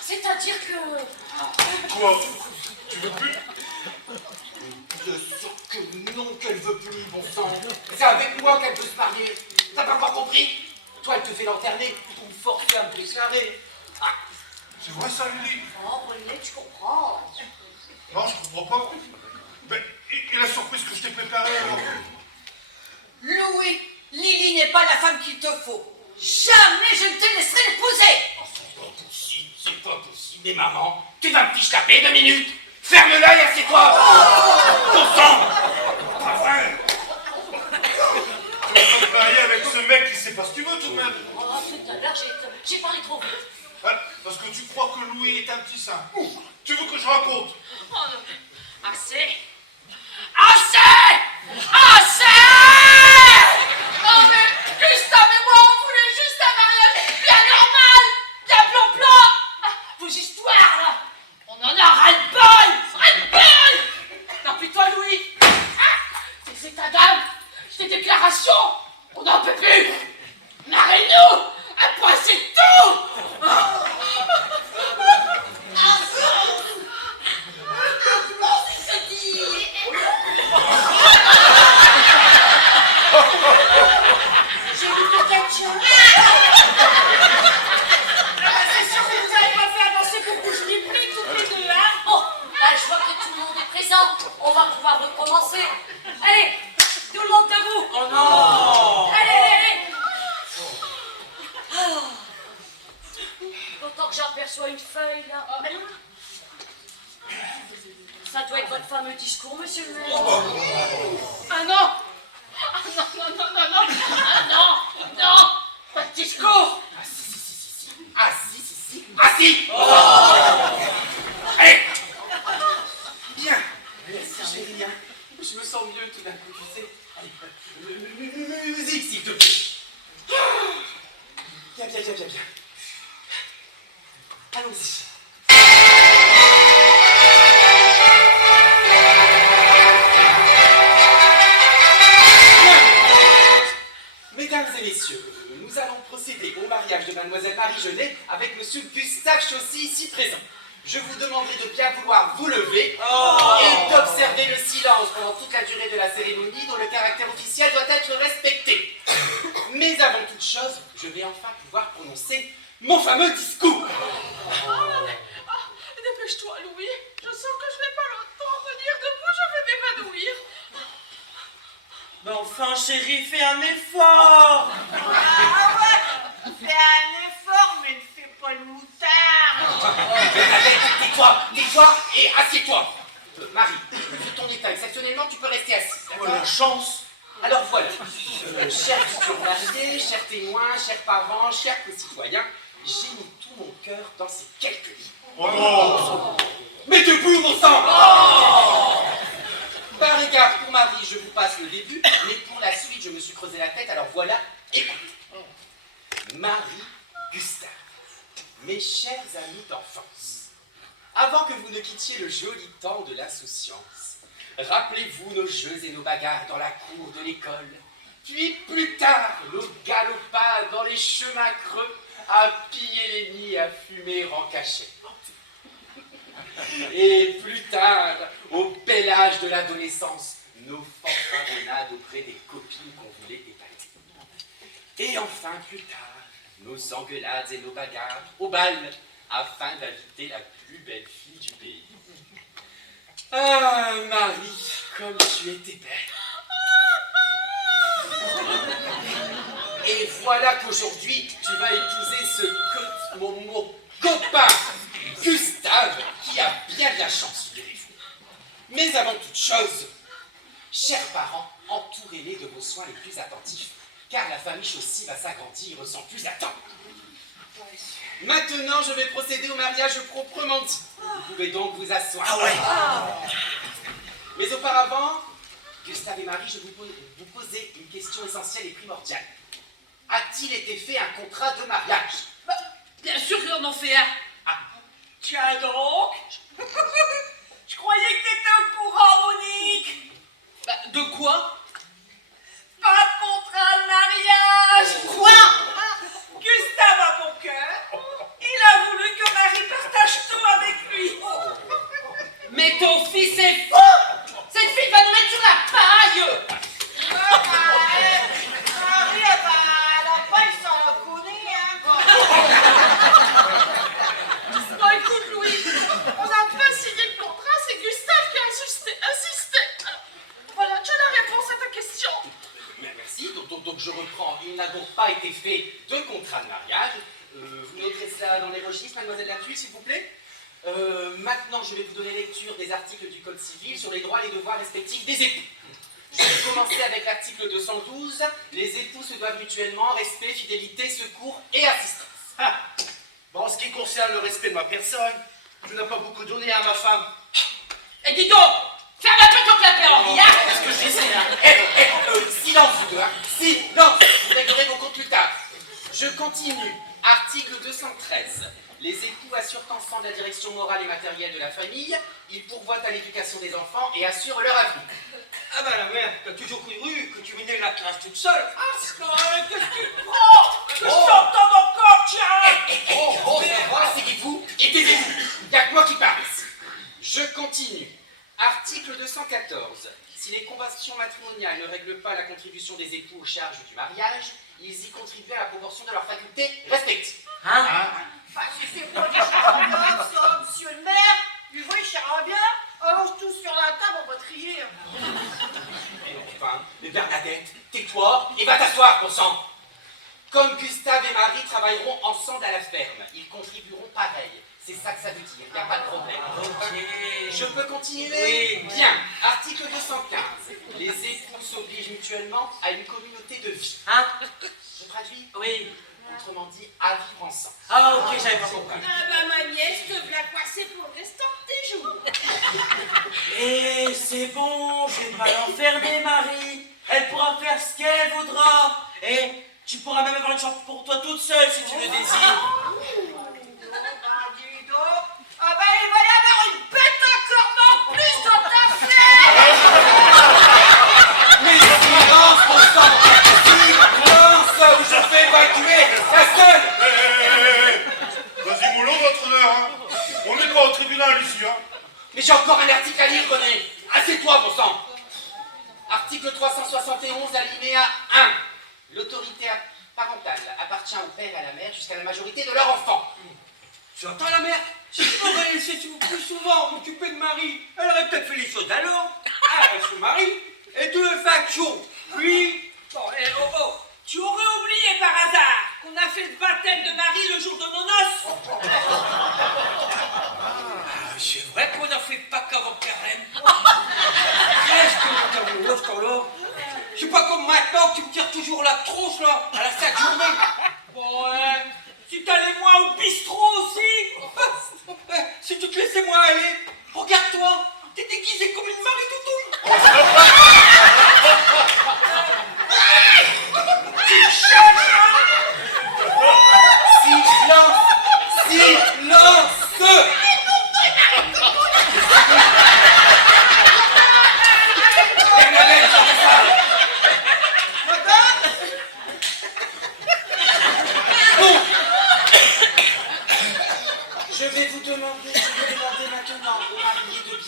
C'est-à-dire que... Quoi? Tu veux plus? Bien sûr que non, qu'elle veut plus, bon sang. C'est avec moi qu'elle veut se marier. T'as pas encore compris? Toi, elle te fait lanterner pour me forcer à me déclarer. Ah. C'est vrai ça, Lily? Oh, René, tu comprends. Non, je comprends pas. Mais, et la surprise que je t'ai préparée alors? Louis, Lily n'est pas la femme qu'il te faut. Jamais je ne te laisserai l'épouser. C'est pas possible, mais maman, tu vas me fiche taper 2 minutes. Ferme l'œil, assieds-toi. Ton sang. Pas vrai. Tu vas pas te marier avec ce mec qui sait pas ce que tu veux tout de même. Oh, tout à l'heure, j'ai parlé trop vite. Ouais, parce que tu crois que Louis est un petit saint. Tu veux que je raconte? Oh non, assez. Assez! Non mais Gustave et moi on voulait juste un mariage bien normal, bien plan-plan. Vos histoires là, on en a ras-le-bol. Non puis toi Louis, tes états d'âme, tes déclarations, on n'en peut plus. Mariez-nous, un point c'est tout. J'ai vu quelque chose. C'est sûr que vous n'avez pas fait avancer beaucoup. Je l'ai pris toutes les deux, hein. Bon, là, je vois que tout le monde est présent. On va pouvoir recommencer. Allez, tout le monde debout. Oh non! Allez. Autant que j'aperçois une feuille, là. Ça doit être votre fameux discours, monsieur le maire. Ah non! Ah non! Pas de discours! Ah si. Allez. Bien. Chérie, hein, je me sens mieux tout d'un coup, tu sais. Allez, musique, s'il te plaît. Bien. Allons-y. Mesdames et messieurs, nous allons procéder au mariage de mademoiselle Marie Genet avec monsieur Gustave Chaussy ici présent. Je vous demanderai de bien vouloir vous lever et d'observer le silence pendant toute la durée de la cérémonie dont le caractère officiel doit être respecté. Mais avant toute chose, je vais enfin pouvoir prononcer mon fameux discours. Dépêche-toi, Louis. Je sens que je n'ai pas le temps de dire de quoi je vais m'évanouir. Mais enfin, chérie, fais un effort! Fais un effort, mais ne fais pas le moutard. Tais-toi et assieds-toi. Marie, vu ton état, exceptionnellement, tu peux rester assis. Oh, la chance! Alors voilà, chers futurs mariés, chers témoins, chers parents, chers concitoyens, j'ai mis tout mon cœur dans ces quelques lignes. Oh non! Mais debout, mon sang! Par égard pour Marie, je vous passe le début, mais pour la suite, je me suis creusé la tête, alors voilà, écoute. Marie, Gustave, mes chers amis d'enfance, avant que vous ne quittiez le joli temps de l'insouciance. Rappelez-vous nos jeux et nos bagarres dans la cour de l'école. Puis plus tard, nos galopades dans les chemins creux, à piller les nids et à fumer en cachette. Et plus tard, au bel âge de l'adolescence, nos fanfaronnades auprès des copines qu'on voulait épater. Et enfin, plus tard, nos engueulades et nos bagarres au bal, afin d'inviter la plus belle fille du pays. Ah, Marie, comme tu étais belle. Et voilà qu'aujourd'hui, tu vas épouser mon copain, Gustave, qui a bien de la chance, figurez-vous. Mais avant toute chose, chers parents, entourez-les de vos soins les plus attentifs, car la famille Chaussy va s'agrandir sans plus attendre. Maintenant, je vais procéder au mariage proprement dit. Vous pouvez donc vous asseoir. Ah ouais. Mais auparavant, Gustave et Marie, je vais vous poser une question essentielle et primordiale. A-t-il été fait un contrat de mariage? Bien sûr qu'on en fait un. Tiens donc. Je croyais que t'étais au courant, Monique. De quoi? Pas de contrat de mariage. Quoi? Gustave a bon cœur. Il a voulu que Marie partage tout avec lui. Mais ton fils est fou! Cette fille va nous mettre sur la paille! Marie, elle a pas eu sans la connaît, hein. Bon, écoute, Louis, on n'a pas signé le contrat, c'est Gustave qui a insisté. Alors, voilà, tu as la réponse à ta question. Mais merci, donc je reprends. Il n'a donc pas été fait de contrat de mariage. Vous noterez cela dans les registres, mademoiselle Latuille, s'il vous plaît. Maintenant, je vais vous donner lecture des articles du Code civil sur les droits et les devoirs respectifs des époux. Je vais commencer avec l'article 212. Les époux se doivent mutuellement respect, fidélité, secours et assistance. Bon, en ce qui concerne le respect de ma personne, je n'ai pas beaucoup donné à ma femme. Et dis donc, ferme un peu ton clapet, Henri, hein? Qu'est-ce que je disais, hein? Silence, vous deux, hein? Silence! Vous réglerez vos comptes plus tard. Je continue. Article 213. Les époux assurent ensemble la direction morale et matérielle de la famille. Ils pourvoient à l'éducation des enfants et assurent leur avenir. Ah ben la mère, t'as toujours cru que tu menais la classe toute seule. Qu'est-ce que tu prends? Que je t'entends encore, tiens. Ça va, c'est qui vous? Et taisez-vous. Il n'y a que moi qui parle. Je continue. Article 214. Si les conventions matrimoniales ne règlent pas la contribution des époux aux charges du mariage, ils y contribuent à la proportion de leurs facultés respectives. Si c'est pas des choses ça, monsieur le maire, il voit, il chira bien. Allonge tous sur la table, on va trier. Mais enfin, mais Bernadette, tais-toi et va t'asseoir, bon sang. Comme Gustave et Marie travailleront ensemble à la ferme, ils contribueront pareil. C'est ça que ça veut dire, il n'y a pas de problème. Ok. Je peux continuer? Oui. Bien. Article 215. Les époux s'obligent mutuellement à une communauté de vie. Hein? Je traduis? Oui. Autrement dit, à vivre ensemble. Ah ok, j'avais pas compris. Ma nièce te v'là coincée pour le restant de tes jours. Et c'est bon, je vais pas l'enfermer, Marie. Elle pourra faire ce qu'elle voudra. Et tu pourras même avoir une chambre pour toi toute seule si tu le désires. Dis donc. Ah ben, il va y avoir une bête encore en plus dans ta ferme. Mais silence, bon sang! Silence, ou je fais évacuer la seule! Vas-y, mollo, votre honneur, hein. On n'est pas au tribunal ici, hein. Mais j'ai encore un article à lire, René. Assieds-toi, bon sang. Article 371, alinéa 1. L'autorité parentale appartient au père et à la mère jusqu'à la majorité de leur enfant. Tu entends la mère? Si je m'aurais laissé plus souvent m'occuper de Marie, elle aurait peut-être fait les choses alors. Elle se marie et de facto. Puis... Bon, tu aurais oublié par hasard qu'on a fait le baptême de Marie le jour de nos noces. C'est vrai qu'on n'a fait pas qu'avant carême. Qu'est-ce que t'as mon ce temps-là? C'est pas comme maintenant que tu me tires toujours la tronche là, à la 5 journée. Bon, si t'allais moi au bistrot aussi. Si tu te laissais moi aller, regarde-toi, t'es déguisé comme une Marie Toutouille. Tu cherches, Silence! Silence!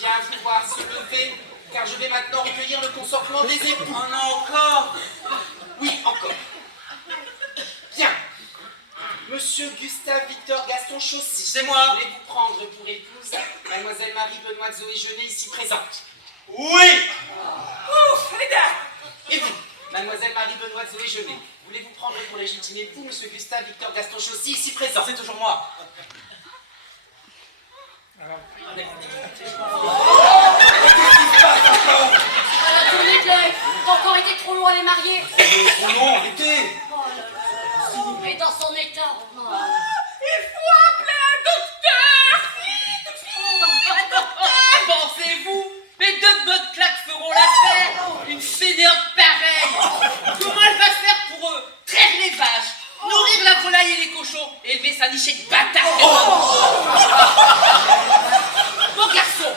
bien vouloir se lever, car je vais maintenant recueillir le consentement des époux. Oh non, encore? Oui, encore. Bien. Monsieur Gustave Victor Gaston Chaussy. C'est moi. Voulez-vous prendre pour épouse Mademoiselle Marie Benoît Zoé Jeunet, ici présente? Oui. Ouf, Frida. Et vous, Mademoiselle Marie Benoît Zoé Jeunet, voulez-vous prendre pour légitime époux Monsieur Gustave Victor Gaston Chaussy, ici présent? C'est toujours moi. À la tournée de l'œil, t'as encore été trop loin à les marier. Oh non, arrêtez. Oh là là. Mais dans son état, Romain. Il faut appeler un docteur. Vite, vite. Un docteur. Pensez-vous? Mais deux bonnes claques feront l'affaire. Une fainéante pareille. Comment elle va faire pour traire les vaches, nourrir la volaille et les cochons, élever sa nichée de bâtard? Mon garçon,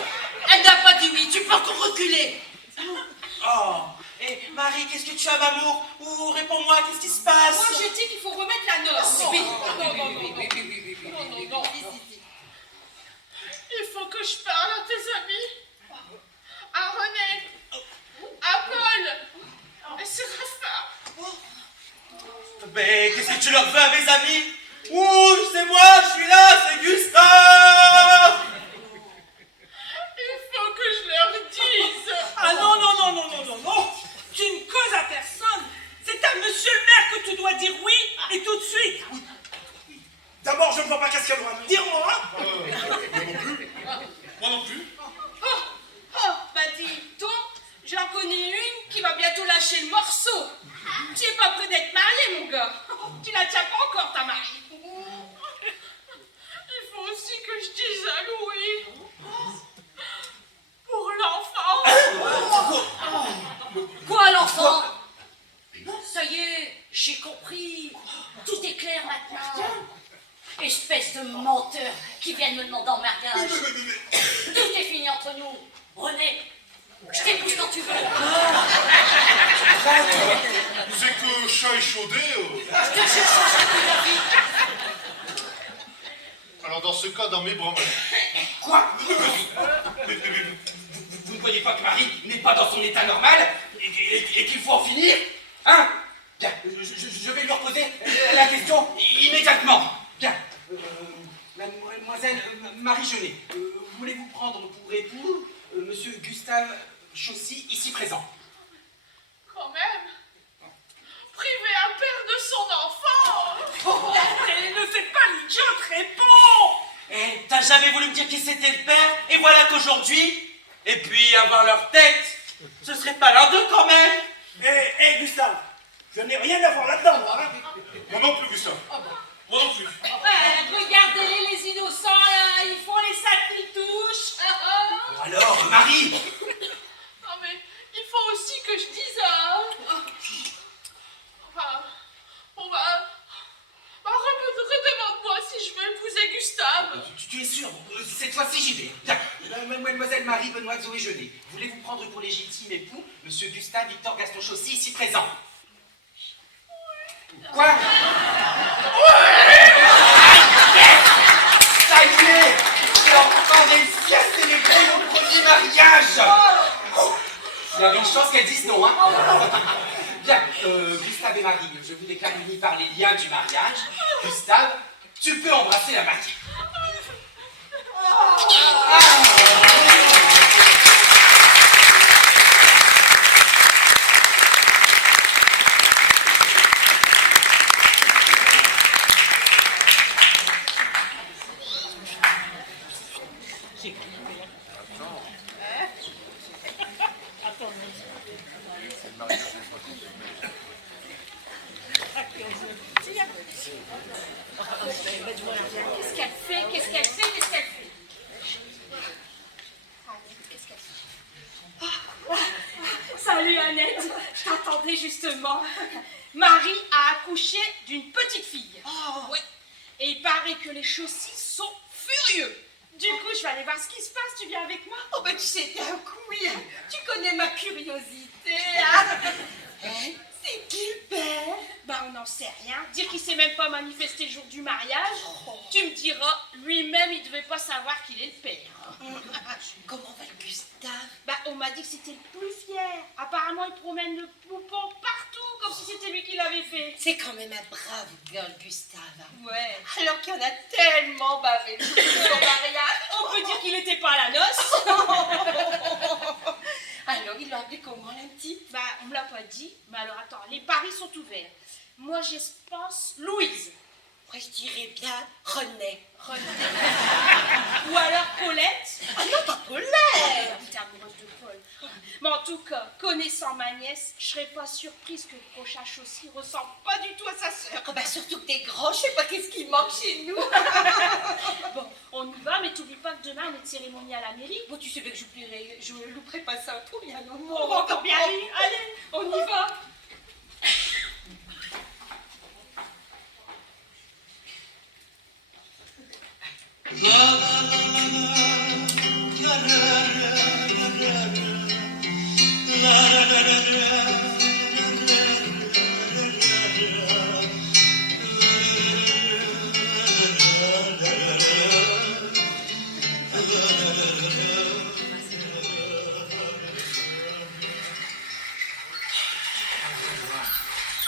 elle n'a pas dit oui, tu peux encore reculer. Oh. Et Marie, qu'est-ce que tu as, m'amour? Ou réponds-moi, qu'est-ce qui se passe? Moi, je dis qu'il faut remettre la noce. Oui. Non. Il faut que je parle à tes amis. À René. À Paul. Et Séraphin. Mais qu'est-ce que tu leur veux à mes amis? Ouh, c'est moi, je suis là, c'est Gustave. Il faut que je leur dise. Ah non. Tu ne causes à personne. C'est à monsieur le maire que tu dois dire oui et tout de suite. D'abord, je ne vois pas qu'est-ce qu'elle doit me dire, moi. Moi non plus. Bah dis donc, j'en connais une qui va bientôt lâcher le morceau. Tu es pas près d'être marié, mon gars. Tu la tiens pas encore, ta Marie. Il faut aussi que je dise à Louis. Pour l'enfant. Quoi, l'enfant? Ça y est, j'ai compris. Tout est clair maintenant. Espèce de menteur qui vient de me demander en mariage. Tout est fini entre nous. René, je t'écoute quand tu veux. C'est que chat échaudé. Je te cherche à chaque la vie. Alors dans ce cas, dans mes bras. Quoi? Vous ne voyez pas que Marie n'est pas dans son état normal et qu'il faut en finir? Hein? Bien, je vais lui reposer la question immédiatement. Bien. Mademoiselle Marie Jeunet, voulez-vous prendre pour époux Monsieur Gustave Chaussy, ici présent? Quand même. Priver un père de son enfant. Elle ne fait pas l'idiote, réponds. Eh, t'as jamais voulu me dire qui c'était le père? Et voilà qu'aujourd'hui, et puis avoir leur tête, ce serait pas l'un d'eux quand même. Eh, Gustave, je n'ai rien à voir là-dedans, moi. Moi non plus, Gustave. Moi non plus. Regardez-les, les innocents, là. Ils font les sacrés touches. Alors, Marie? Non mais il faut aussi que je dise à... Enfin, on va... Redemande-moi si je veux épouser Gustave. Tu es sûr? Cette fois-ci, j'y vais. Bien. Mademoiselle Marie Benoît Zoé Jeunet, voulez-vous prendre pour légitime époux Monsieur Gustave Victor Gaston Chaussy, ici présent? Quoi? Ça y est! J'ai enfin réussi à célébrer mon premier mariage! Il y avait une chance qu'elle dise non, hein? Bien, Gustave et Marie, je vous déclare unis par les liens du mariage. Gustave, tu peux embrasser la mariée. Qu'est-ce qu'elle fait? Qu'est-ce qu'elle fait? Qu'est-ce qu'elle fait? Salut Annette, je t'attendais justement. Marie a accouché d'une petite fille. Ouais. Et il paraît que les Chaussy sont furieux. Du coup, je vais aller voir ce qui se passe. Tu viens avec moi? Oh, ben tu sais bien que oui. Tu connais ma curiosité. Hein? C'est qui le père? Ben, on n'en sait rien. Dire qu'il s'est même pas manifesté le jour du mariage. Tu me diras, lui-même, il devait pas savoir qu'il est le père. Comment va le m'a dit que c'était le plus fier. Apparemment, il promène le poupon partout, comme si c'était lui qui l'avait fait. C'est quand même un brave gueule, Gustave. Ouais. Alors qu'il y en a tellement bavé le jour de son mariage. On peut dire qu'il n'était pas à la noce. Alors, il l'a appelé comment, la petite? Bah, on me l'a pas dit. Mais alors, attends, les paris sont ouverts. Moi, je pense Louise. Moi, je dirais bien René. Ou alors Paulette. Ah non, pas Paulette. T'es amoureuse de Paul. Mais en tout cas, connaissant ma nièce, je serais pas surprise que le prochain chaussy ressemble pas du tout à sa sœur. Oh, bah, surtout que t'es grand, je sais pas qu'est-ce qui manque chez nous. Bon, on y va, mais t'oublies pas que demain, on est de cérémonie à la mairie. Bon, tu savais que je louperais pas ça pour rien, non? On va encore bien aller. Allez, on y va.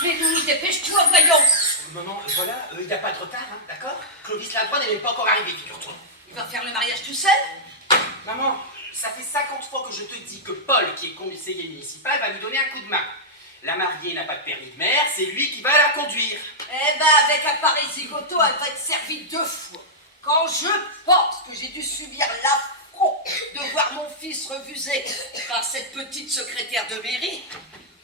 Mais Louis, dépêche-toi, voyons. Maman, voilà, il n'y a pas de retard, hein, d'accord? Clovis Lacroix n'est même pas encore arrivé, figure-toi. Il va faire le mariage tout seul? Maman, ça fait 50 fois que je te dis que Paul, qui est conseiller municipal, va lui donner un coup de main. La mariée n'a pas de permis de mère, c'est lui qui va la conduire. Eh ben, avec un pareil zigoto, elle va être servie 2 fois. Quand je pense que j'ai dû subir l'affront de voir mon fils refusé par cette petite secrétaire de mairie,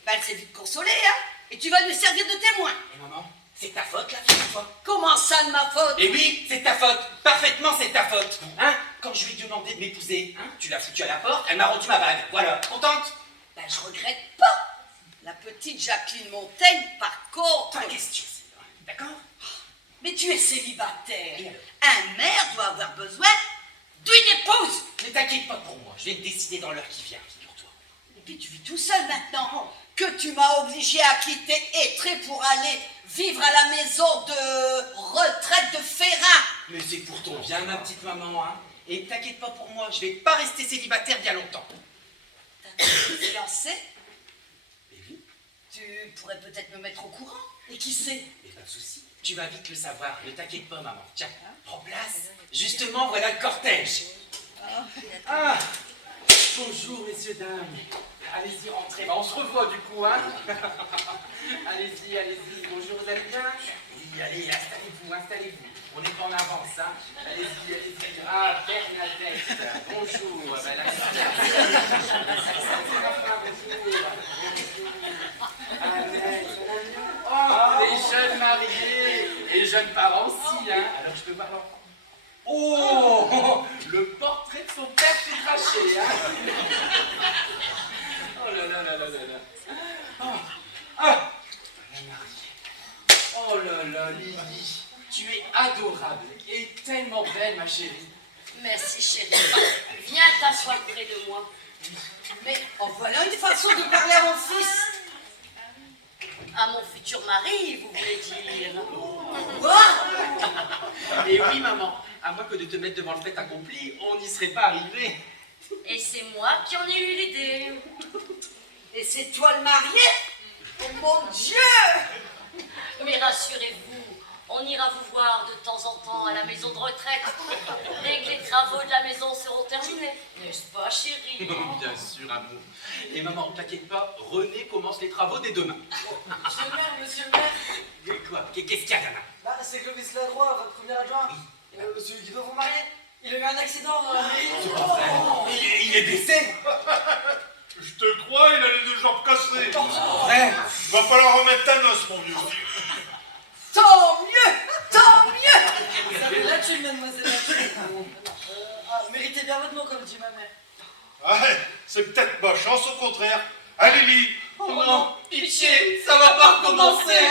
ben elle s'est vite consolée, hein. Et tu vas nous servir de témoin. Et maman, c'est ta faute, là, figure-toi. Comment ça de ma faute? Et oui, c'est ta faute. Parfaitement, c'est ta faute. Hein? Quand je lui ai demandé de m'épouser, hein, tu l'as foutue à la porte, elle m'a rendu ma bague. Voilà, contente? Ben, je regrette pas. La petite Jacqueline Montaigne, par contre... Pas question, c'est d'accord? Mais tu es célibataire. Un maire doit avoir besoin d'une épouse. Ne t'inquiète pas pour moi, je vais me décider dans l'heure qui vient, figure-toi. Et puis tu vis tout seul maintenant, que tu m'as obligé à quitter Étré pour aller vivre à la maison de retraite de Ferrat. Mais c'est pour ton bien, ma petite maman, hein. Et t'inquiète pas pour moi, je vais pas rester célibataire bien longtemps. T'as fiancé? Mais oui. Tu pourrais peut-être me mettre au courant. Et qui sait? Mais pas de souci, tu vas vite le savoir, ne t'inquiète pas, maman. Tiens, prends place. Justement, voilà le cortège. Ah, bonjour, messieurs, dames. Allez-y, rentrez. Bah, on se revoit, du coup, hein. Allez-y, allez-y. Bonjour, vous allez bien? Oui, allez, installez-vous, installez-vous. On n'est pas en avance, hein. Allez-y, allez-y. Ah, Bernadette. Bonjour. Ben, bonjour. Annette. Oh, les jeunes mariés. Les jeunes parents aussi, hein. Alors, je peux voir l'enfant. Oh, le portrait de son père tout craché, hein. Oh là là là là là là. Oh, ah, la mariée. Oh là là, Lily, tu es adorable et tellement belle, ma chérie. Merci, chérie. Viens t'asseoir près de moi. Mais en voilà une façon de parler à mon fils. À mon futur mari, vous voulez dire? Quoi? Et oui, maman, à moins que de te mettre devant le fait accompli, on n'y serait pas arrivé. Et c'est moi qui en ai eu l'idée. Et c'est toi le marié? Oh mon Dieu! Mais rassurez-vous, on ira vous voir de temps en temps à la maison de retraite, dès que les travaux de la maison seront terminés. N'est-ce pas, chérie? Bien sûr, amour. Et maman, t'inquiète pas, René commence les travaux dès demain. Monsieur le maire. Et quoi? Qu'est-ce qu'il y a, Dana? Bah, c'est Clovis Lacroix, votre premier adjoint. Celui qui veut vous marier. Il a eu un accident dans la mairie. C'est pas vrai. Il est blessé. Je te crois, il a les 2 jambes cassées. Vrai. Il va falloir remettre ta noce, mon vieux. Tant mieux! Tant mieux! Vous avez la thune, mademoiselle. Méritez bien votre nom, comme dit ma mère. Ouais, c'est peut-être ma chance au contraire. Allez, Lily. Oh non, pitié, ça va pas recommencer.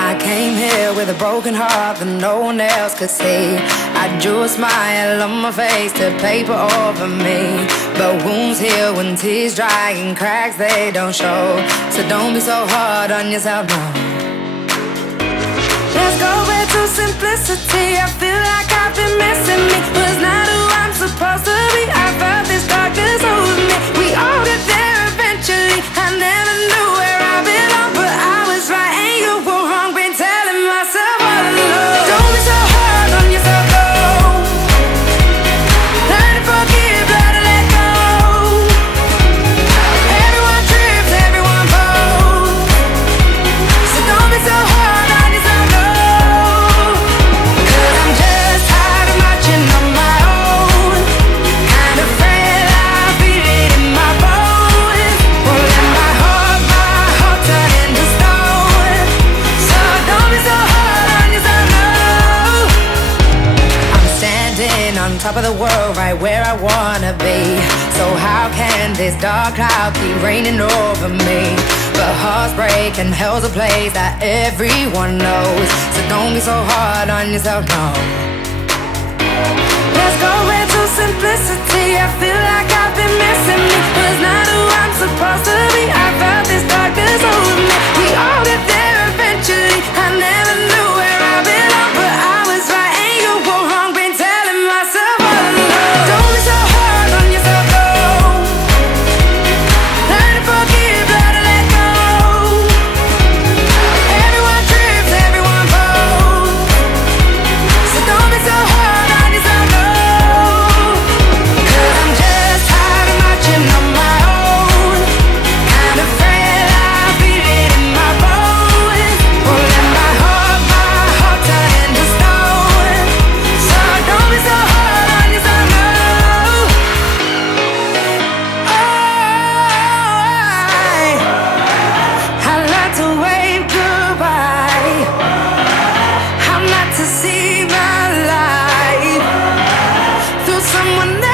I came here with a broken heart that no one else could see. I drew a smile on my face to paper over me, but wounds heal when tears dry and cracks they don't show. So don't be so hard on yourself, no. Let's go back to simplicity. I feel like I've been missing me. Was not who I'm supposed to be. I felt this darkness over me. We all get there eventually. I never knew where I belong, but I was right and you were wrong. Been telling myself all along. Don't be so hard on yourself, no. Learn to forgive, learn to let go. Everyone trips, everyone falls. So don't be so hard on yourself, no. Cause I'm just tired of marching on my own. Kind of frail, I feel it in my bones. Won't let my heart turn into stone. So don't be so hard on yourself, no. I'm standing on top of the world, right where I wanna be. So how can this dark cloud keep raining over me? But hearts break and hell's a place that everyone knows. So don't be so hard on yourself, no. Let's go back to simplicity. I feel like I've been missing me. Was not who I'm supposed to be. I felt this darkness over me. We all get there eventually. I never knew where I belong, but I was right and you were wrong. Been telling myself all along. Don't be so hard on yourself, no. Learn to forgive, learn to let go. Everyone trips, everyone falls. So don't be so hard on yourself, no. Cause I'm just tired of marching on my own. Kind of frail, I feel it in my bones. Won't let my heart turn into stone. So don't be so hard on yourself, no. I like to wave goodbye. I'm not to see my life through someone else.